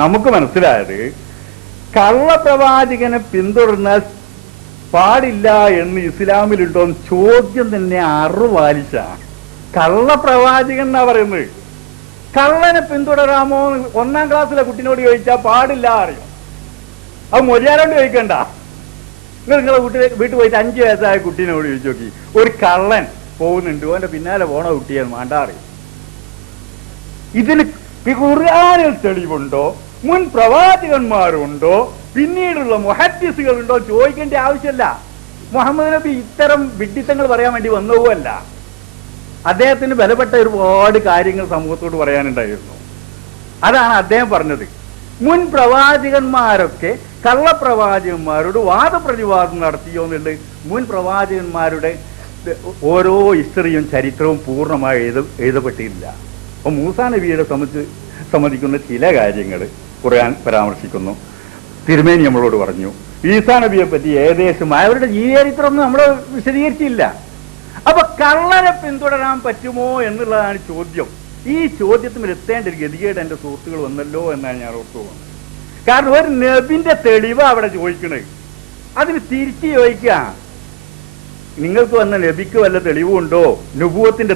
നമുക്ക് മനസ്സിലായത് കള്ളപ്രവാചകനെ പിന്തുടർന്നാൽ പാടില്ല എന്ന് ഇസ്ലാമിലുണ്ടോ ചോദ്യം തന്നെ അറുവാലിച്ച. കള്ളപ്രവാചകൻ എന്നാ പറയുന്നത്. കള്ളനെ പിന്തുടരാമോ 1ാം ക്ലാസ്സിലെ കുട്ടിനോട് ചോദിച്ചാൽ പാടില്ല അറിയും. അത് മൊഴിയാരോണ്ട് ചോദിക്കണ്ട. നിങ്ങളെ വീട്ടിൽ പോയിട്ട് 5 വയസ്സായ കുട്ടീനോട് ചോദിച്ചു നോക്കി, ഒരു കള്ളൻ പോകുന്നുണ്ട്, ഓന്റെ പിന്നാലെ പോണ കുട്ടിയെന്ന് മാണ്ടാറിയും. ഇതിന് ഖുർആനിൽ തെളിവുണ്ടോ, മുൻ പ്രവാചകന്മാരുണ്ടോ, പിന്നീടുള്ള മുഹദ്ദിസുകളുണ്ടോ ചോദിക്കേണ്ട ആവശ്യമില്ല. മുഹമ്മദ് നബി ഇത്തരം വിഡ്ഢിത്തങ്ങൾ പറയാൻ വേണ്ടി വന്നതുമല്ല. അദ്ദേഹത്തിന് ബലപ്പെട്ട ഒരുപാട് കാര്യങ്ങൾ സമൂഹത്തോട് പറയാനുണ്ടായിരുന്നു. അതാണ് അദ്ദേഹം പറഞ്ഞത്. മുൻ പ്രവാചകന്മാരൊക്കെ കള്ളപ്രവാചകന്മാരോട് വാദപ്രതിവാദം നടത്തിയോ എന്നുള്ളത് മുൻ പ്രവാചകന്മാരുടെ ഓരോ ഹിസ്റ്ററിയും ചരിത്രവും പൂർണ്ണമായി എഴുതപ്പെട്ടില്ല. അപ്പൊ മൂസാ നബിയെ സംബന്ധിക്കുന്ന ചില കാര്യങ്ങൾ ഖുർആൻ പരാമർശിക്കുന്നു. തിരുമേനി നമ്മളോട് പറഞ്ഞു. ഈസാ നബിയെ പറ്റി ഏകദേശം അവരുടെ ജീവചരിത്രമൊന്നും നമ്മൾ വിശദീകരിച്ചില്ല. അപ്പൊ കള്ളനെ പിന്തുടരാൻ പറ്റുമോ എന്നുള്ളതാണ് ചോദ്യം. ഈ ചോദ്യത്തിൽ എത്തേണ്ട ഒരു ഗതികേട് എന്റെ സുഹൃത്തുക്കൾ വന്നല്ലോ എന്നാണ് ഞാൻ ഓർത്തു പോകുന്നത്. കാരണം ഒരു നബിന്റെ തെളിവ് അവിടെ ചോദിക്കണേ, അതിന് തിരിച്ചു ചോദിക്കുക, നിങ്ങൾക്ക് വന്ന നബിക്ക് വല്ല തെളിവുണ്ടോ, നുബുവത്തിന്റെ